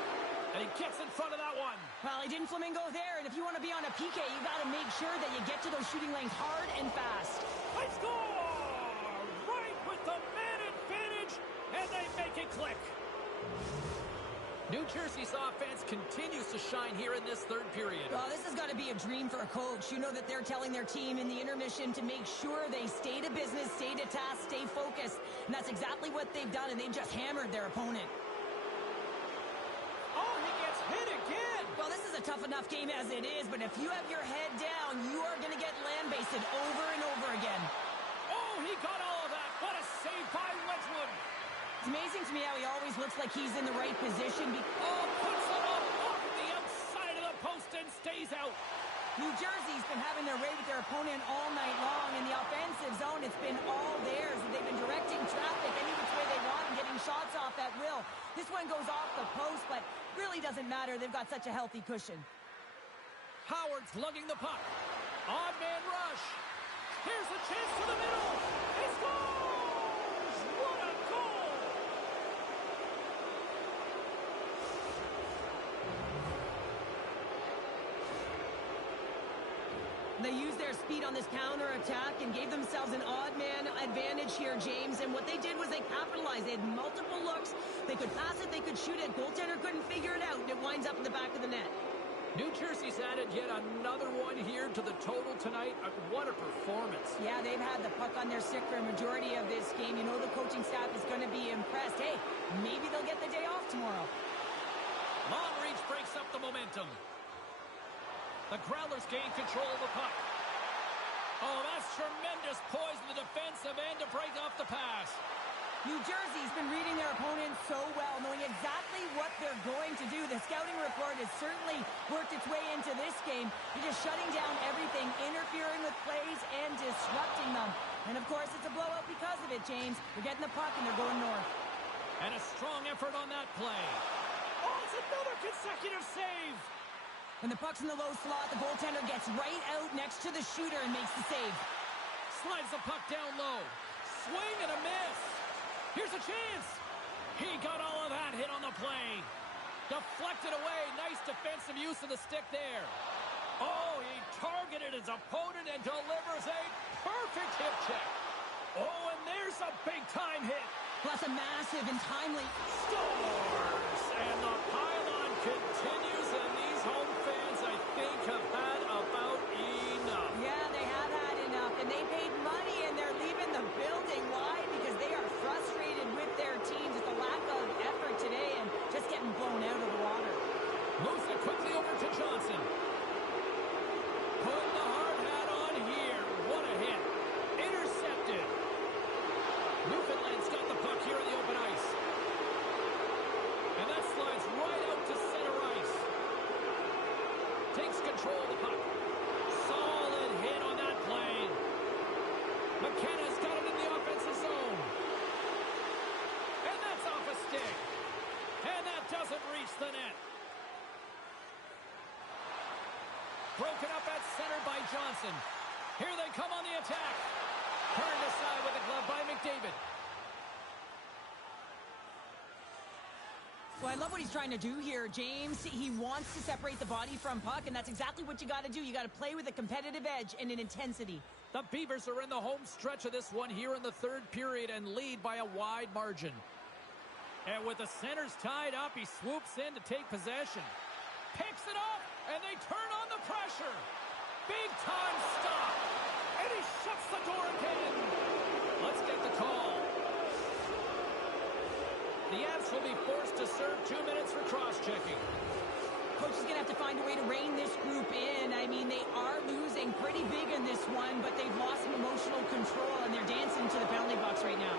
And he gets in front of that one. Well, he didn't flamingo there, and if you want to be on a PK, you got to make sure that you get to those shooting lanes hard and fast. They score! Right with the man advantage, and they make it click. New Jersey's offense continues to shine here in this third period. Well, this has got to be a dream for a coach. You know that they're telling their team in the intermission to make sure they stay to business, stay to task, stay focused. And that's exactly what they've done, and they've just hammered their opponent. Oh, he gets hit again! Well, this is a tough enough game as it is, but if you have your head down, you are going to get land-based over and over again. Oh, he got all of that. What a save by Wedgwood. It's amazing to me how he always looks like he's in the right position. Oh, puts it up off the outside of the post and stays out. New Jersey's been having their way with their opponent all night long. In the offensive zone, it's been all theirs. They've been directing traffic any which way they want and getting shots off at will. This one goes off the post, but really doesn't matter. They've got such a healthy cushion. Howard's lugging the puck. Odd man rush. Here's a chance to the middle. He scores! What a goal! They used their speed on this counter-attack and gave themselves an odd man advantage here, James. And what they did was they capitalized. They had multiple looks. They could pass it, they could shoot it. Goaltender couldn't figure it out, and it winds up in the back of the net. New Jersey's added yet another one here to the total tonight. What a performance. Yeah, they've had the puck on their stick for a majority of this game. You know the coaching staff is going to be impressed. Hey, maybe they'll get the day off tomorrow. Long reach breaks up the momentum. The Growlers gain control of the puck. Oh, that's tremendous poise in the defensive end to break off the pass. New Jersey's been reading their opponents so well, knowing exactly what they're going to do. The scouting report has certainly worked its way into this game. They're just shutting down everything, interfering with plays, and disrupting them. And, of course, it's a blowout because of it, James. They're getting the puck, and they're going north. And a strong effort on that play. Oh, it's another consecutive save. When the puck's in the low slot, the goaltender gets right out next to the shooter and makes the save. Slides the puck down low. Swing and a miss. Here's a chance. He got all of that hit on the play. Deflected away. Nice defensive use of the stick there. Oh, he targeted his opponent and delivers a perfect hip check. Oh, and there's a big-time hit. Plus a massive and timely Scores! And the pylon continues, and these home fans, I think, have had about enough. Yeah, they have had enough, and they paid money, and they're leaving the building. Why? Because they are frustrated with their team, just a lack of effort today, and just getting blown out of the water. Moves it quickly over to Johnson. Putting the hard hat on here. What a hit. Intercepted. Newfoundland's got the puck here in the open ice. And that slides right out to center ice. Takes control of the puck. Solid hit on that play. McKenna's got it in the offensive zone. And that's off a stick. And that doesn't reach the net. Broken up at center by Johnson. Here they come on the attack. Turned aside with a glove by McDavid. Well, I love what he's trying to do here, James. He wants to separate the body from puck, and that's exactly what you got to do. You got to play with a competitive edge and an intensity. The Beavers are in the home stretch of this one here in the third period and lead by a wide margin. And with the centers tied up, he swoops in to take possession. Picks it up, and they turn on the pressure. Big time stop. And he shuts the door again. Let's get the call. The Avs will be forced to serve 2 minutes for cross-checking. Coach is going to have to find a way to rein this group in. I mean, they are losing pretty big in this one, but they've lost some emotional control, and they're dancing to the penalty box right now.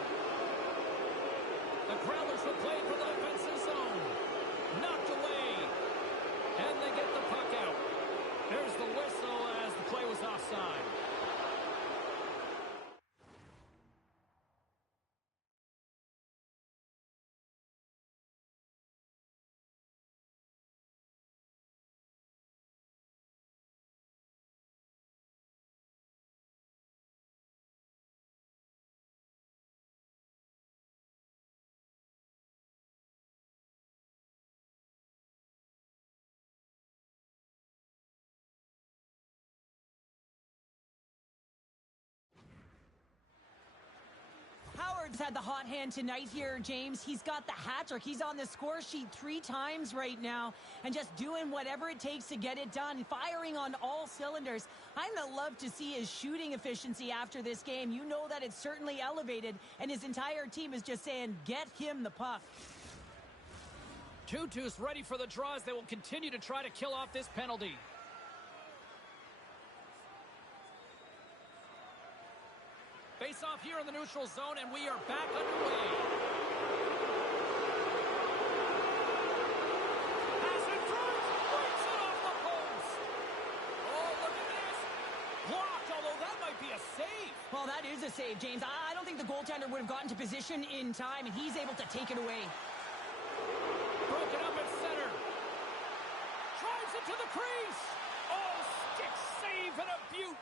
The Growlers will play for the defensive zone. Knocked away. And they get the puck out. There's the whistle as the play was offside. Howard's had the hot hand tonight here, James. He's got the hat trick. He's on the score sheet 3 times right now and just doing whatever it takes to get it done, firing on all cylinders. I'm going to love to see his shooting efficiency after this game. You know that it's certainly elevated, and his entire team is just saying, get him the puck. Tutu's ready for the draws. They will continue to try to kill off this penalty. Face off here in the neutral zone, and we are back underway. Pass in front, breaks it off the post. Oh, look at this. Blocked, although that might be a save. Well, that is a save, James. I don't think the goaltender would have gotten to position in time, and he's able to take it away. Broken up at center. Drives it to the crease. Oh, stick save and a beaut.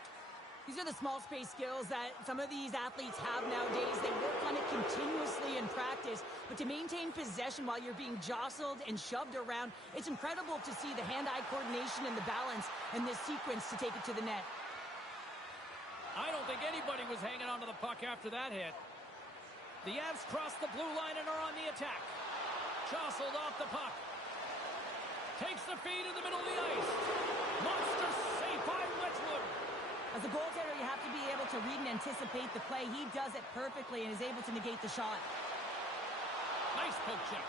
These are the small space skills that some of these athletes have nowadays. They work on it continuously in practice, but to maintain possession while you're being jostled and shoved around, it's incredible to see the hand-eye coordination and the balance in this sequence to take it to the net. I don't think anybody was hanging onto the puck after that hit. The Avs cross the blue line and are on the attack. Jostled off the puck. Takes the feed in the middle of the ice. Monster save by Wedgwood. As a goaltender, you have to be able to read and anticipate the play. He does it perfectly and is able to negate the shot. Nice poke check.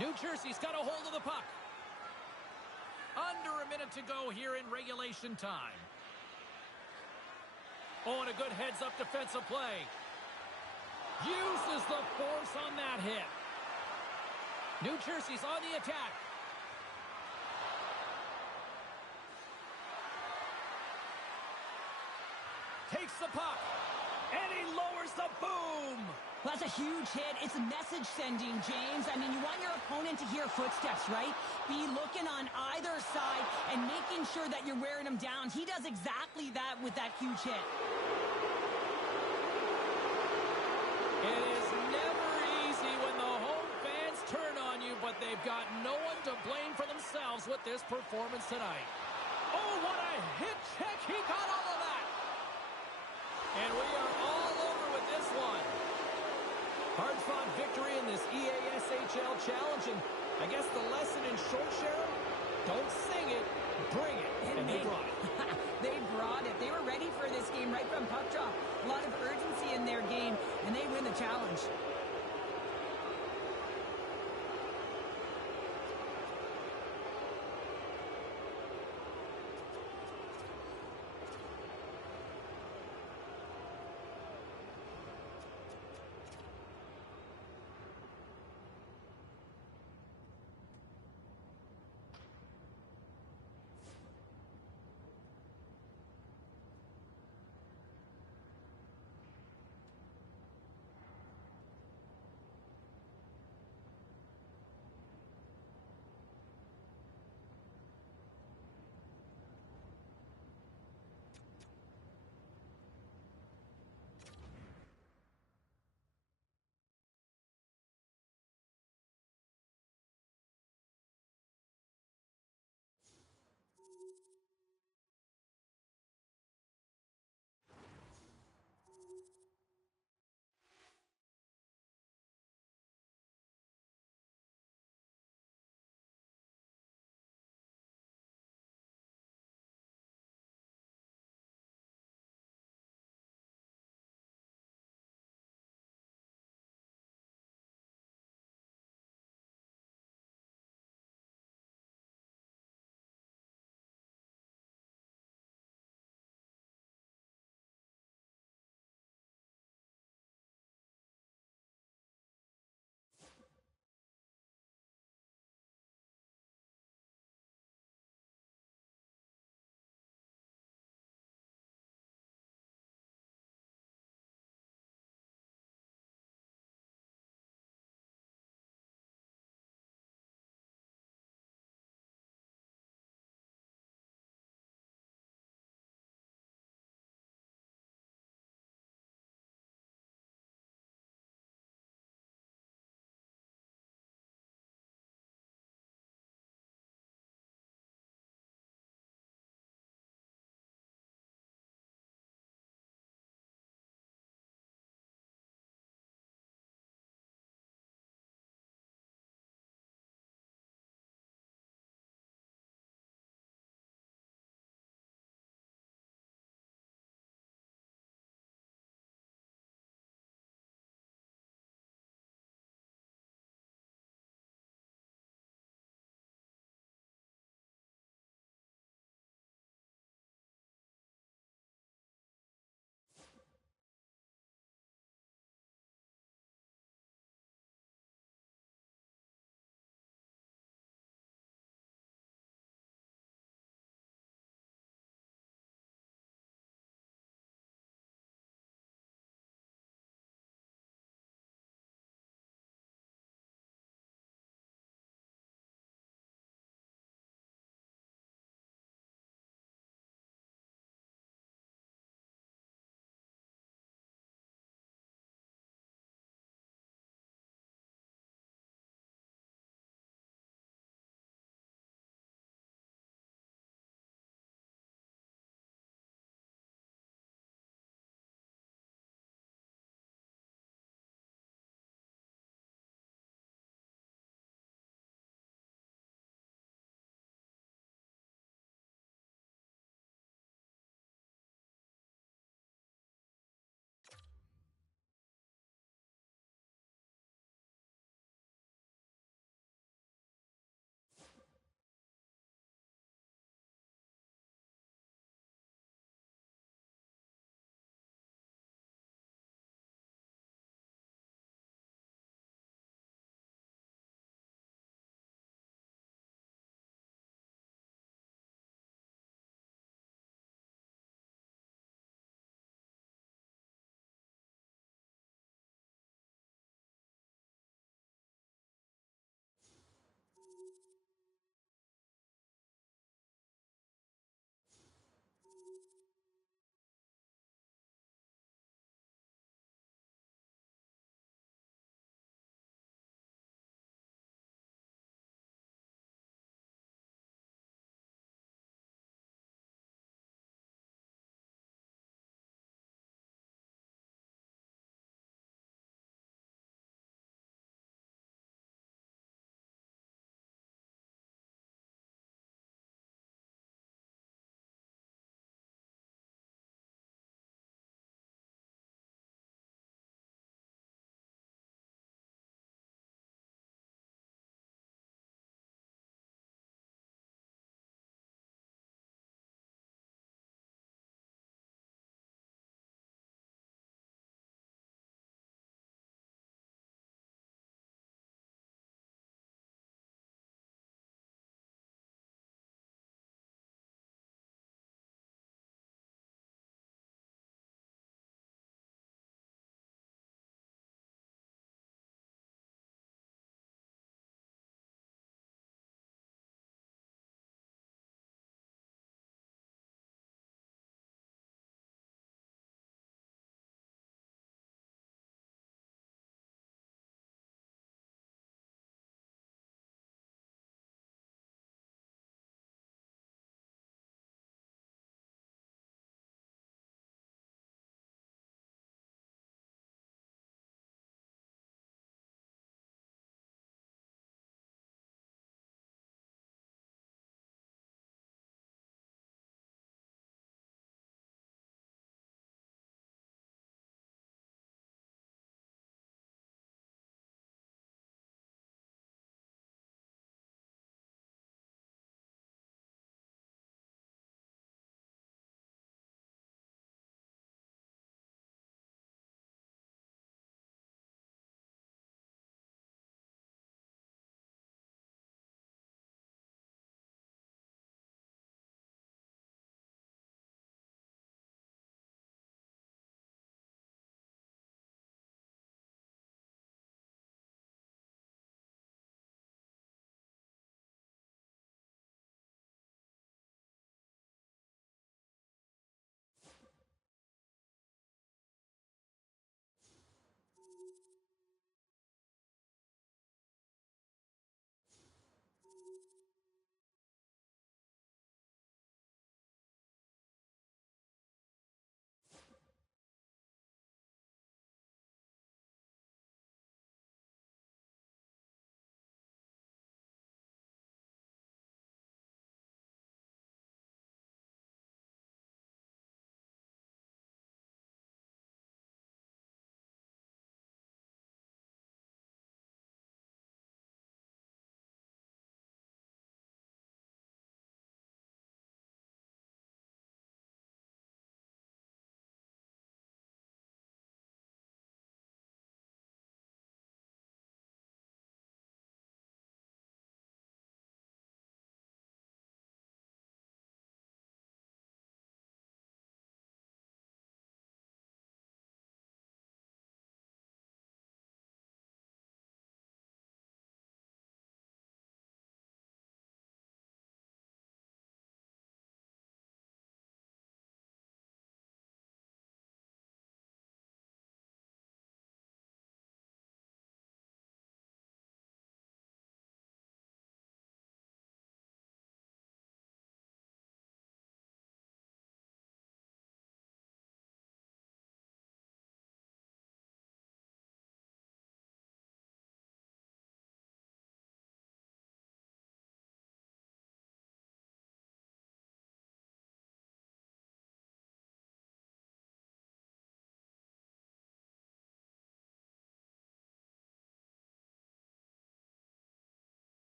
New Jersey's got a hold of the puck. Under a minute to go here in regulation time. Oh, and a good heads-up defensive play. Uses the force on that hit. New Jersey's on the attack. Takes the puck, and he lowers the boom. Well, that's a huge hit. It's message sending, James. I mean, you want your opponent to hear footsteps, right? Be looking on either side and making sure that you're wearing them down. He does exactly that with that huge hit. It is never easy when the home fans turn on you, but they've got no one to blame for themselves with this performance tonight. Oh, what a hit check. He got all of that. And we are all over with this one. Hard-fought victory in this EASHL challenge. And I guess the lesson in short, Cheryl, don't sing it, bring it. And they brought it. They brought it. They were ready for this game right from puck drop. A lot of urgency in their game, and they win the challenge.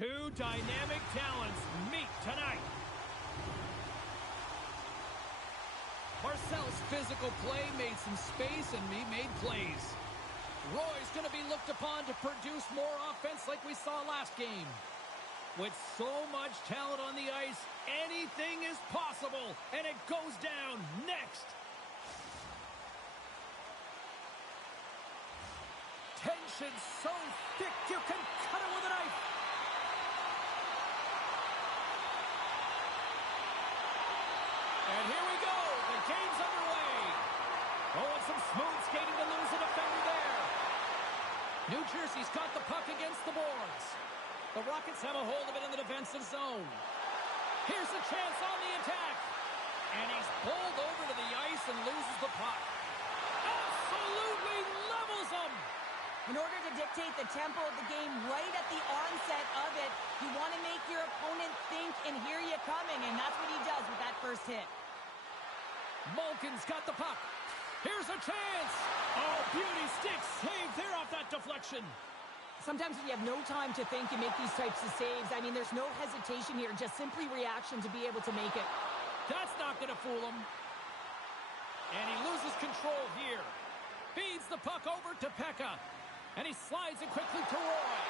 Two dynamic talents meet tonight. Marcel's physical play made some space, and he made plays. Roy's going to be looked upon to produce more offense like we saw last game. With so much talent on the ice, anything is possible, and it goes down next. Tension so thick you can cut it with a knife. And here we go. The game's underway. Oh, and some smooth skating to lose a defender there. New Jersey's got the puck against the boards. The Rockets have a hold of it in the defensive zone. Here's a chance on the attack. And he's pulled over to the ice and loses the puck. Absolutely levels him. In order to dictate the tempo of the game right at the onset of it, you want to make your opponent think and hear you coming, and that's what he does with that first hit. Malkin's got the puck. Here's a chance. Oh, beauty stick save there off that deflection. Sometimes when you have no time to think, you make these types of saves. I mean, there's no hesitation here, just simply reaction to be able to make it. That's not going to fool him. And he loses control here. Feeds the puck over to Pekka. And he slides it quickly to Roy.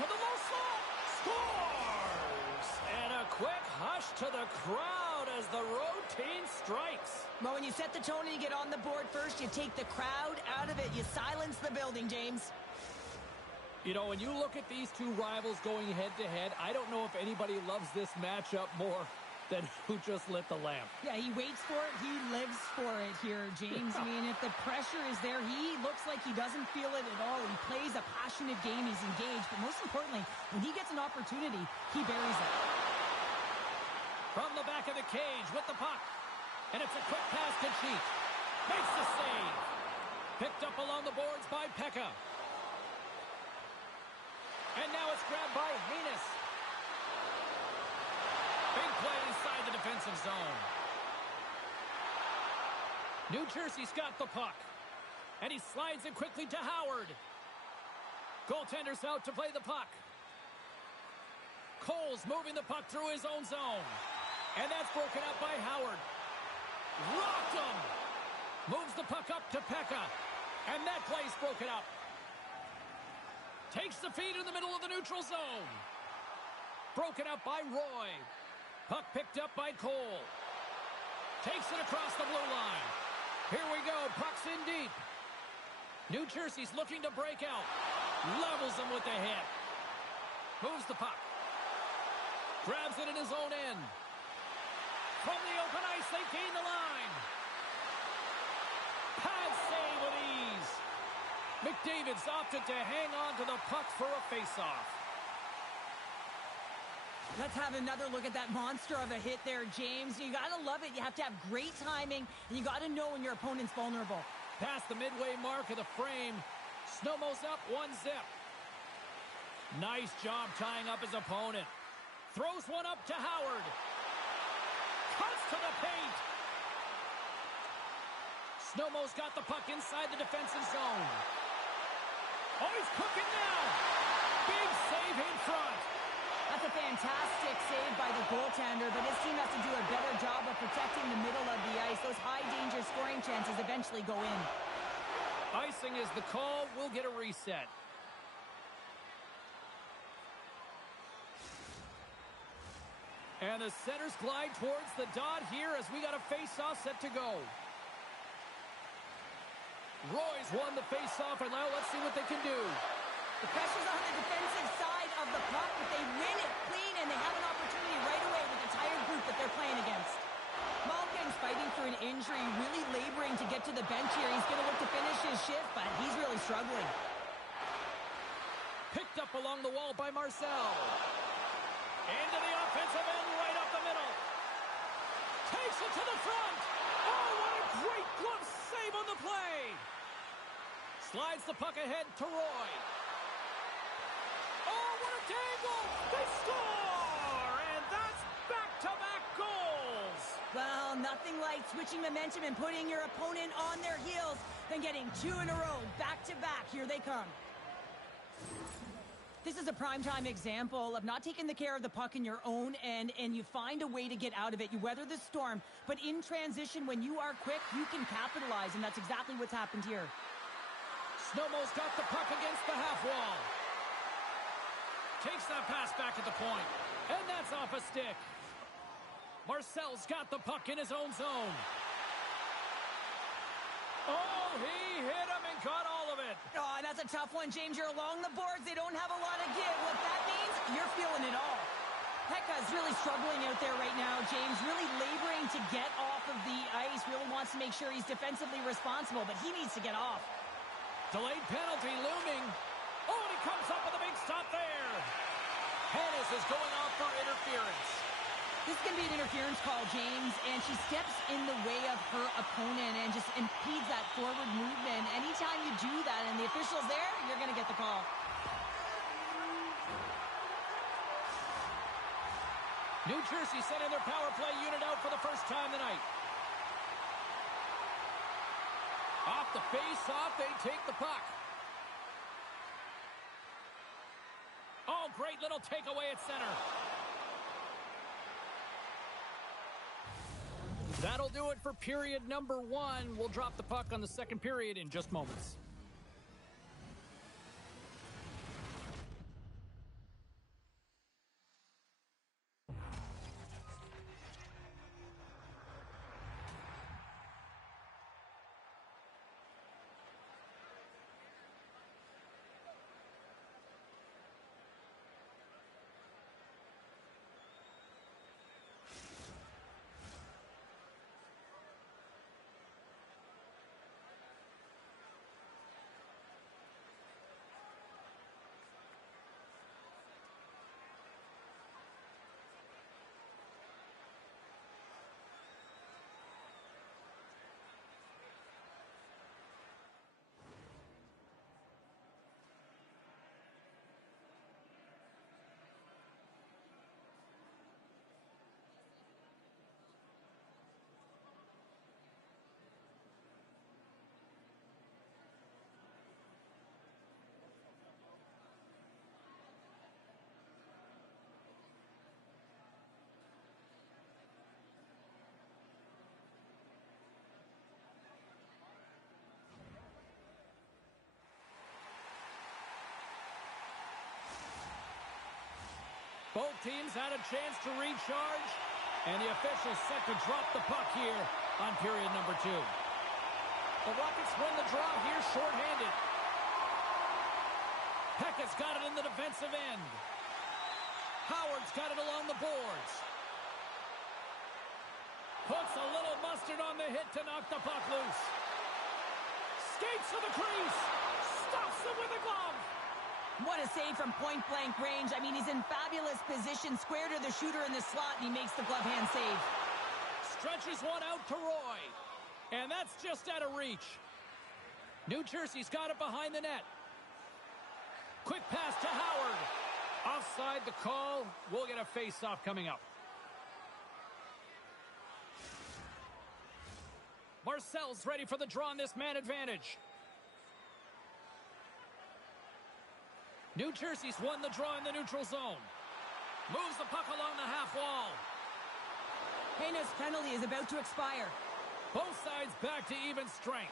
To the low slot. Scores! And a quick hush to the crowd as the road team strikes. Well, when you set the tone and you get on the board first, you take the crowd out of it. You silence the building, James. You know, when you look at these two rivals going head-to-head, I don't know if anybody loves this matchup more than who just lit the lamp. Yeah, he waits for it. He lives for it here, James. I mean, if the pressure is there, he looks like he doesn't feel it at all. He plays a passionate game. He's engaged. But most importantly, when he gets an opportunity, he buries it. From the back of the cage with the puck. And it's a quick pass to Cheek. Makes the save. Picked up along the boards by Pekka. And now it's grabbed by Haynes. Big play inside the defensive zone. New Jersey's got the puck. And he slides it quickly to Howard. Goaltender's out to play the puck. Cole's moving the puck through his own zone. And that's broken up by Howard. Rocked him. Moves the puck up to Pekka. And that play's broken up. Takes the feed in the middle of the neutral zone. Broken up by Roy. Puck picked up by Cole. Takes it across the blue line. Here we go. Puck's in deep. New Jersey's looking to break out. Levels him with the hit. Moves the puck. Grabs it in his own end. From the open ice, they gain the line. Pad save with ease. McDavid's opted to hang on to the puck for a face-off. Let's have another look at that monster of a hit there, James. You got to love it. You have to have great timing, and you got to know when your opponent's vulnerable. Past the midway mark of the frame. Snowmo's up 1-0. Nice job tying up his opponent. Throws one up to Howard. Cuts to the paint. Snowmo's got the puck inside the defensive zone. Oh, he's cooking now. Big save in front. That's a fantastic save by the goaltender, but his team has to do a better job of protecting the middle of the ice. Those high-danger scoring chances eventually go in. Icing is the call. We'll get a reset. And the centers glide towards the dot here as we got a face-off set to go. Roy's won the face-off, and now let's see what they can do. The pressure's on the defensive side of the puck, but they win it clean, and they have an opportunity right away with the tired group that they're playing against. Malkin's fighting for an injury, really laboring to get to the bench here. He's going to look to finish his shift, but he's really struggling. Picked up along the wall by Marcel. Into the offensive end, right up the middle. Takes it to the front. Oh, what a great glove save on the play. Slides the puck ahead to Roy. Oh, what a dangle! They score! And that's back-to-back goals! Well, nothing like switching momentum and putting your opponent on their heels than getting two in a row, back-to-back. Here they come. This is a primetime example of not taking the care of the puck in your own end, and you find a way to get out of it. You weather the storm, but in transition, when you are quick, you can capitalize, and that's exactly what's happened here. Snowmo's got the puck against the half wall. Takes that pass back at the point, and that's off a stick. Marcel's got the puck in his own zone. Oh, he hit him and got all of it. Oh, that's a tough one, James. You're along the boards. They don't have a lot of give. What that means, you're feeling it all. Pekka's really struggling out there right now, James. Really laboring to get off of the ice. Really wants to make sure he's defensively responsible, but he needs to get off. Delayed penalty looming. Oh, and he comes up with a big stop there. Hennis is going off for interference. This is going to be an interference call, James, and she steps in the way of her opponent and just impedes that forward movement. Anytime you do that and the official's there, you're going to get the call. New Jersey sending their power play unit out for the first time tonight. Off the face-off, they take the puck. Oh, great little takeaway at center. That'll do it for period number 1. We'll drop the puck on the second period in just moments. Both teams had a chance to recharge, and the officials set to drop the puck here on period number 2. The Rockets win the draw here shorthanded. Pekka's got it in the defensive end. Howard's got it along the boards. Puts a little mustard on the hit to knock the puck loose. Skates to the crease. Stops it with a glove. What a save from point-blank range. I mean, he's in fabulous position, square to the shooter in the slot, and he makes the glove hand save. Stretches one out to Roy. And that's just out of reach. New Jersey's got it behind the net. Quick pass to Howard. Offside the call. We'll get a face-off coming up. Marcel's ready for the draw on this man advantage. New Jersey's won the draw in the neutral zone. Moves the puck along the half wall. Haynes' penalty is about to expire. Both sides back to even strength.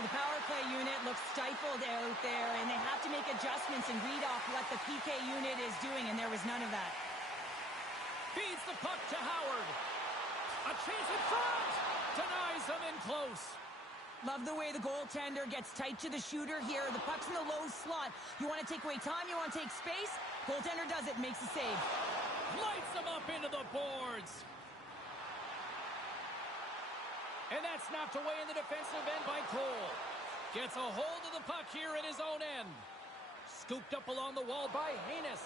The power play unit looks stifled out there, and they have to make adjustments and read off what the PK unit is doing, and there was none of that. Feeds the puck to Howard. A chance in front. Denies him in close. Love the way the goaltender gets tight to the shooter here. The puck's in the low slot. You want to take away time, you want to take space. Goaltender does it, makes the save. Lights him up into the boards. And that's knocked away in the defensive end by Cole. Gets a hold of the puck here in his own end. Scooped up along the wall by Haynes.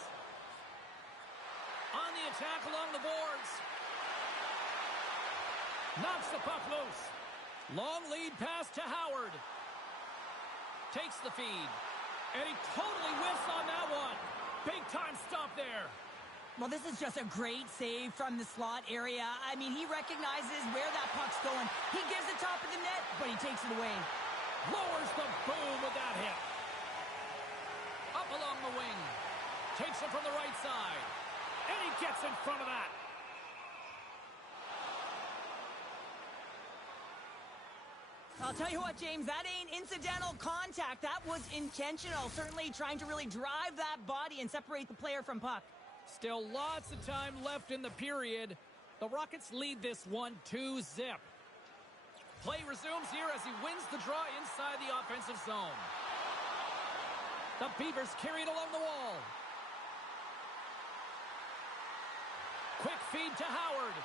On the attack along the boards. Knocks the puck loose. Long lead pass to Howard. Takes the feed. And he totally whiffs on that one. Big time stop there. Well, this is just a great save from the slot area. I mean, he recognizes where that puck's going. He gives the top of the net, but he takes it away. Lowers the boom with that hit. Up along the wing. Takes it from the right side. And he gets in front of that. I'll tell you what, James, that ain't incidental contact. That was intentional. Certainly trying to really drive that body and separate the player from puck. Still lots of time left in the period. The Rockets lead this one 2-0. Play resumes here as he wins the draw inside the offensive zone. The Beavers carry it along the wall. Quick feed to Howard.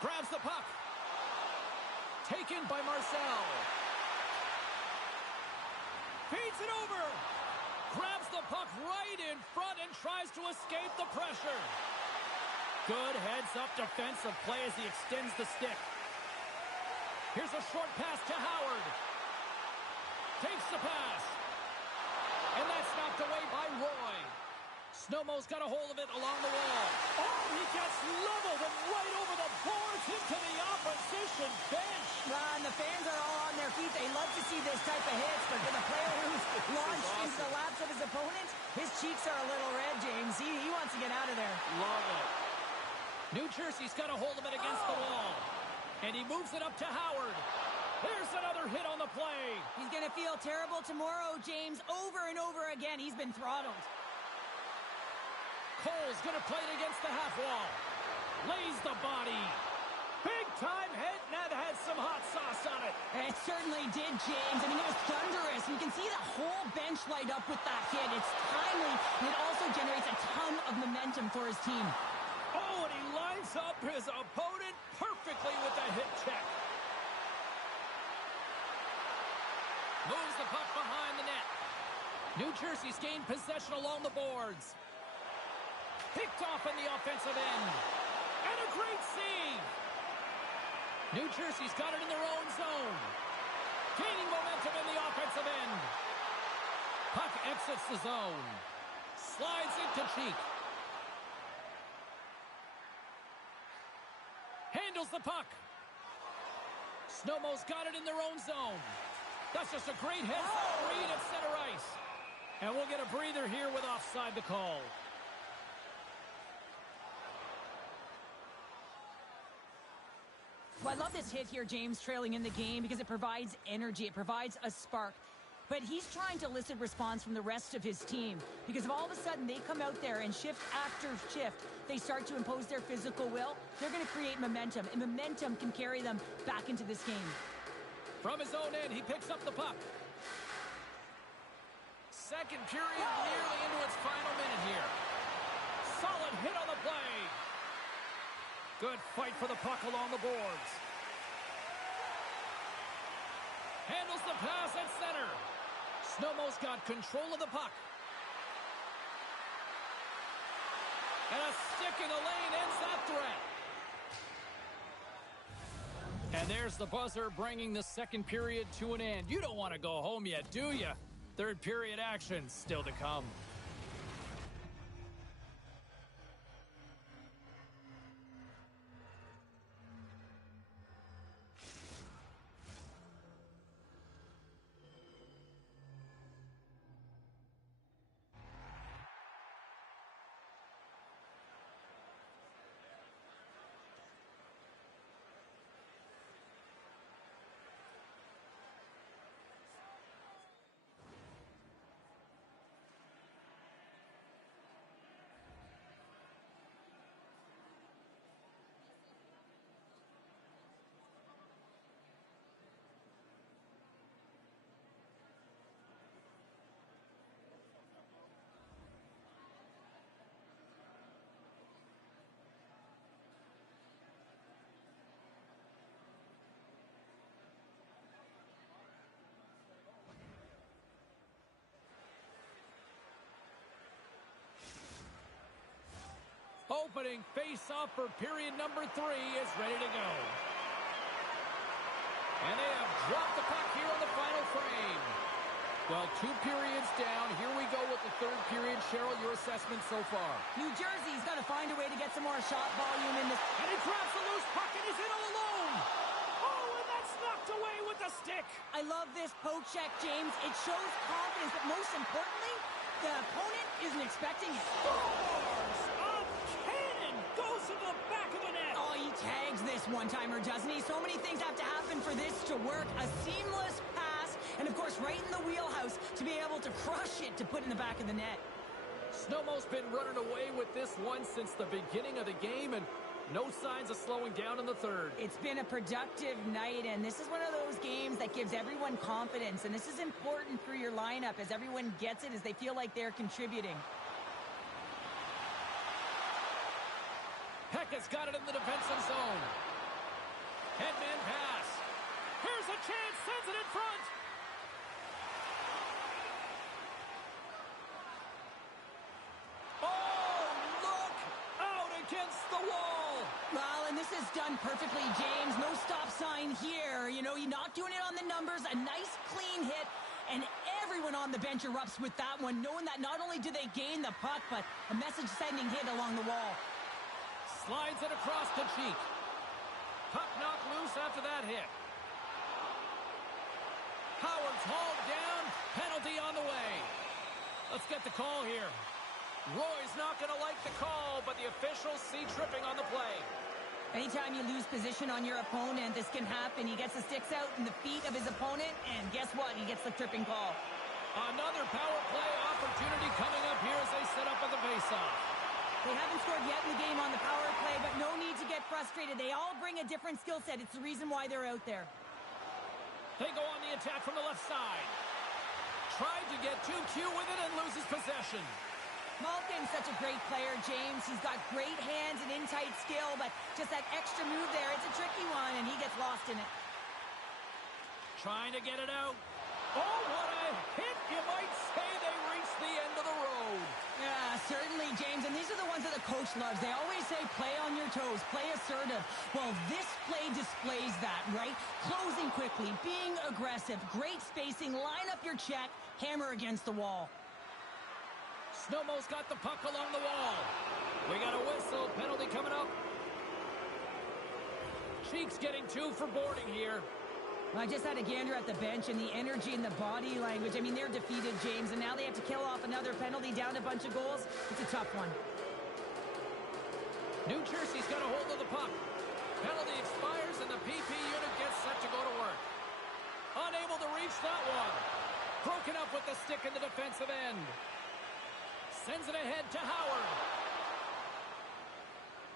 Grabs the puck. Taken by Marcel. Feeds it over. Grabs the puck right in front and tries to escape the pressure. Good heads-up defensive play as he extends the stick. Here's a short pass to Howard. Takes the pass. And that's knocked away by Roy. Snowmo's got a hold of it along the wall. Oh, he gets leveled and right over the boards into the opposition bench. And the fans are all on their feet. They love to see this type of hits, but for the player who's launched into the laps of his opponent, his cheeks are a little red, James. He wants to get out of there. Love it. New Jersey's got a hold of it against the wall. And he moves it up to Howard. There's another hit on the play. He's going to feel terrible tomorrow, James. Over and over again, he's been throttled. Cole's going to play it against the half wall. Lays the body. Big-time hit, and that had some hot sauce on it. It certainly did, James. I mean, it was thunderous. You can see the whole bench light up with that hit. It's timely, and it also generates a ton of momentum for his team. Oh, and he lines up his opponent perfectly with the hit check. Moves the puck behind the net. New Jersey's gained possession along the boards. Picked off in the offensive end. And a great save. New Jersey's got it in their own zone. Gaining momentum in the offensive end. Puck exits the zone. Slides into Cheek. Handles the puck. Snowmo's got it in their own zone. That's just a great heads-up read at center ice. And we'll get a breather here with offside the call. Well, I love this hit here, James, trailing in the game because it provides energy. It provides a spark. But he's trying to elicit response from the rest of his team because if all of a sudden they come out there and shift after shift, they start to impose their physical will, they're going to create momentum, and momentum can carry them back into this game. From his own end, he picks up the puck. Second period nearly into its final minute here. Solid hit on the play. Good fight for the puck along the boards. Handles the pass at center. Snowmo's got control of the puck. And a stick in the lane ends that threat. And there's the buzzer bringing the second period to an end. You don't want to go home yet, do you? Third period action still to come. Opening face-off for period number 3 is ready to go. And they have dropped the puck here on the final frame. Well, 2 periods down. Here we go with the third period. Cheryl, your assessment so far? New Jersey's got to find a way to get some more shot volume in this. And he grabs the loose puck and he's in all alone. Oh, and that's knocked away with the stick. I love this poke check, James. It shows confidence, but most importantly, The opponent isn't expecting it. Scores! A cannon goes to the back of the net. Oh, he tags this one-timer, doesn't he? So many things have to happen for this to work. A seamless pass, and of course, right in the wheelhouse to be able to crush it to put in the back of the net. Snowmo's been running away with this one since the beginning of the game, and no signs of slowing down in the third. It's been a productive night, and this is one of those games that gives everyone confidence, and this is important for your lineup as everyone gets it, as they feel like they're contributing. Peck has got it in the defensive zone. Headman pass. Here's a chance, sends it in front. Oh, look! Out against the wall. Well, and this is done perfectly, James. No stop sign here. You know, you're not doing it on the numbers. A nice, clean hit, and everyone on the bench erupts with that one, knowing that not only do they gain the puck, but a message-sending hit along the wall. Slides it across the cheek. Puck knocked loose after that hit. Howard's hauled down. Penalty on the way. Let's get the call here. Roy's not going to like the call, but the officials see tripping on the play. Anytime you lose position on your opponent, this can happen. He gets the sticks out in the feet of his opponent, and guess what? He gets the tripping call. Another power play opportunity coming up here as they set up on the faceoff. They haven't scored yet in the game on the power play, but no need to get frustrated. They all bring a different skill set. It's the reason why they're out there. They go on the attack from the left side. Tried to get too cute with it and loses possession. Malkin's such a great player, James. He's got great hands and in-tight skill, but just that extra move there, it's a tricky one, and he gets lost in it. Trying to get it out. Oh, what a hit! You might say they reached the end of the road. Yeah, certainly, James, and these are the ones that the coach loves. They always say, play on your toes, play assertive. Well, this play displays that, right? Closing quickly, being aggressive, great spacing, line up your check, hammer against the wall. Snowmo's got the puck along the wall. We got a whistle. Penalty coming up. Cheeks getting 2 for boarding here. I just had a gander at the bench, and the energy and the body language. I mean, they're defeated, James, and now they have to kill off another penalty, down a bunch of goals. It's a tough one. New Jersey's got a hold of the puck. Penalty expires, and the PP unit gets set to go to work. Unable to reach that one. Broken up with the stick in the defensive end. Sends it ahead to Howard.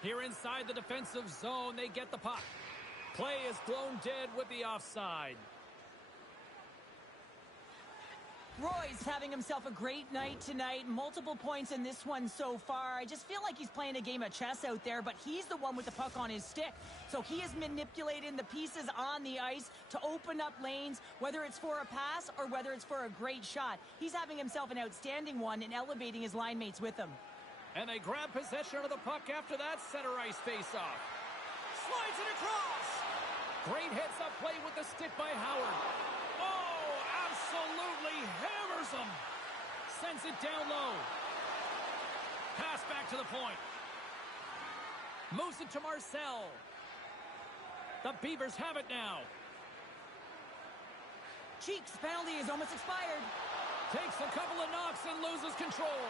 Here inside the defensive zone, they get the puck. Play is blown dead with the offside. Roy's having himself a great night tonight. Multiple points in this one so far. I just feel like he's playing a game of chess out there, but he's the one with the puck on his stick. So he is manipulating the pieces on the ice to open up lanes, whether it's for a pass or whether it's for a great shot. He's having himself an outstanding one and elevating his line mates with him. And they grab possession of the puck after that center ice face-off. Slides it across. Great heads-up play with the stick by Howard. Oh, absolutely hammers him. Sends it down low. Pass back to the point. Moves it to Marcel. The Beavers have it now. Cheeks' penalty is almost expired. Takes a couple of knocks and loses control.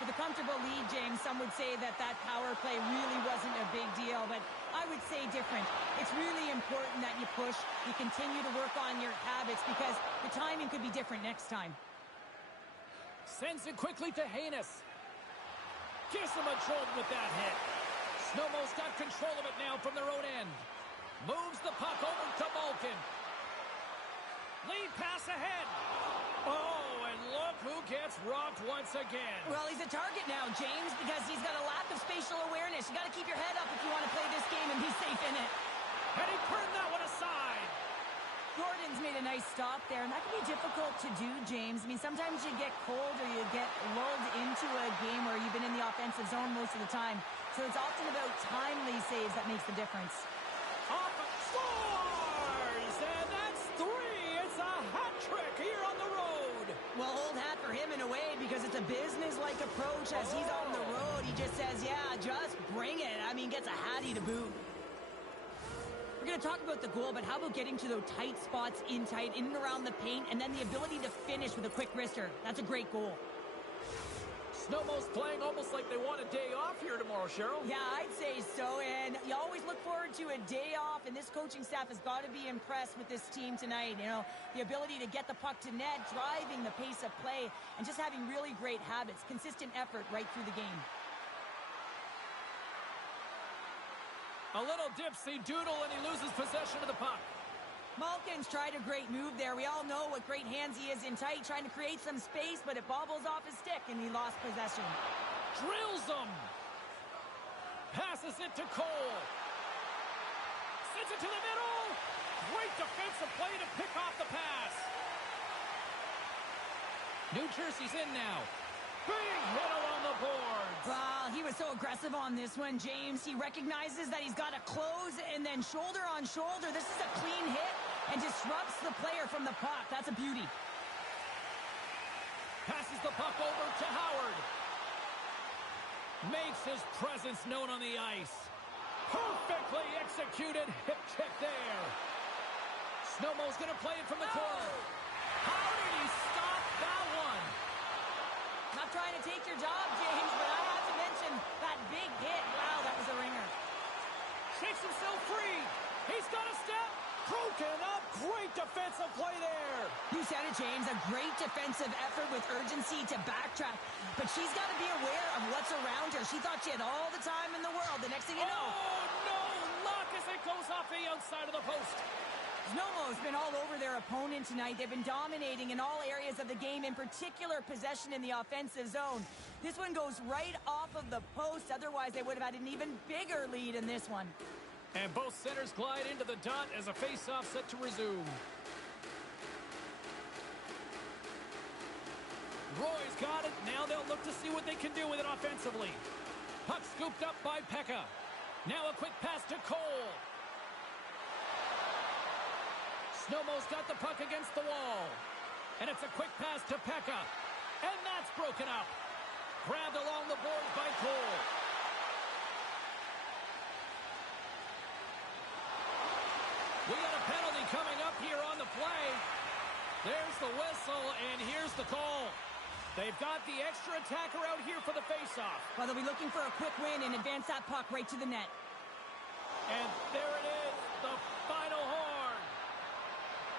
With a comfortable lead, James, some would say that power play really wasn't a big deal, but I would say different. It's really important that you push, you continue to work on your habits, because the timing could be different next time. Sends it quickly to Haynes. Gives him a jolt with that hit. Snowmo's got control of it now from their own end. Moves the puck over to Malkin. Lead pass ahead. Oh, and look who gets rocked once again. Well, he's a target now, James, because he's got a lack of spatial awareness. You got to keep your head up if you want to play this game and be safe in it. And he turned that one aside. Gordon's made a nice stop there, and that can be difficult to do, James. I mean, sometimes you get cold or you get lulled into a game where you've been in the offensive zone most of the time. So it's often about timely saves that makes the difference. Off scores! And that's 3. It's a hat trick here on the road. Well, old hat for him in a way, because it's a business-like approach. As he's on the road, he just says, yeah, just bring it. I mean, gets a hattie to boot. We're going to talk about the goal, but how about getting to those tight spots in and around the paint, and then the ability to finish with a quick wrister? That's a great goal. Snowmo's playing almost like they want a day off here tomorrow, Cheryl. Yeah, I'd say so, and you always look forward to a day off, and this coaching staff has got to be impressed with this team tonight. You know, the ability to get the puck to net, driving the pace of play, and just having really great habits, consistent effort right through the game. A little dipsy doodle, and he loses possession of the puck. Malkin's tried a great move there. We all know what great hands he is in tight, trying to create some space, but it bobbles off his stick, and he lost possession. Drills him. Passes it to Cole. Sends it to the middle. Great defensive play to pick off the pass. New Jersey's in now. Big hit along the boards. Wow, he was so aggressive on this one, James. He recognizes that he's got to close, and then shoulder on shoulder. This is a clean hit and disrupts the player from the puck. That's a beauty. Passes the puck over to Howard. Makes his presence known on the ice. Perfectly executed hip check there. Snowmo's going to play it from the corner. How did he stop that one? Not trying to take your job, James, but I have to mention that big hit. Wow, that was a ringer. Shakes himself free. He's got a step. Broken up. Great defensive play there. You said it, James. A great defensive effort with urgency to backtrack. But she's got to be aware of what's around her. She thought she had all the time in the world. The next thing you know... Oh, no. Luck as it goes off the outside of the post. Snowmo's been all over their opponent tonight. They've been dominating in all areas of the game, in particular possession in the offensive zone. This one goes right off of the post. Otherwise, they would have had an even bigger lead in this one. And both centers glide into the dot as a face-off set to resume. Roy's got it. Now they'll look to see what they can do with it offensively. Puck scooped up by Pekka. Now a quick pass to Cole. Snowmo's got the puck against the wall. And it's a quick pass to Pekka. And that's broken up. Grabbed along the boards by Cole. We got a penalty coming up here on the play. There's the whistle, and here's the call. They've got the extra attacker out here for the faceoff. Well, they'll be looking for a quick win and advance that puck right to the net. And there it is, the final horn.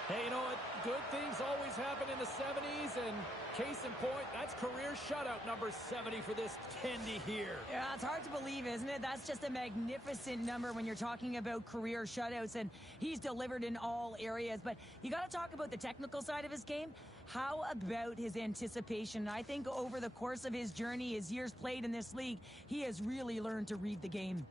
Hey, you know what? Good things always happen in the 70s, and case in point, that's career shutout number 70 for this Tendy here. Yeah, it's hard to believe, isn't it? That's just a magnificent number when you're talking about career shutouts, and he's delivered in all areas. But you got to talk about the technical side of his game. How about his anticipation? I think over the course of his journey, his years played in this league, he has really learned to read the game.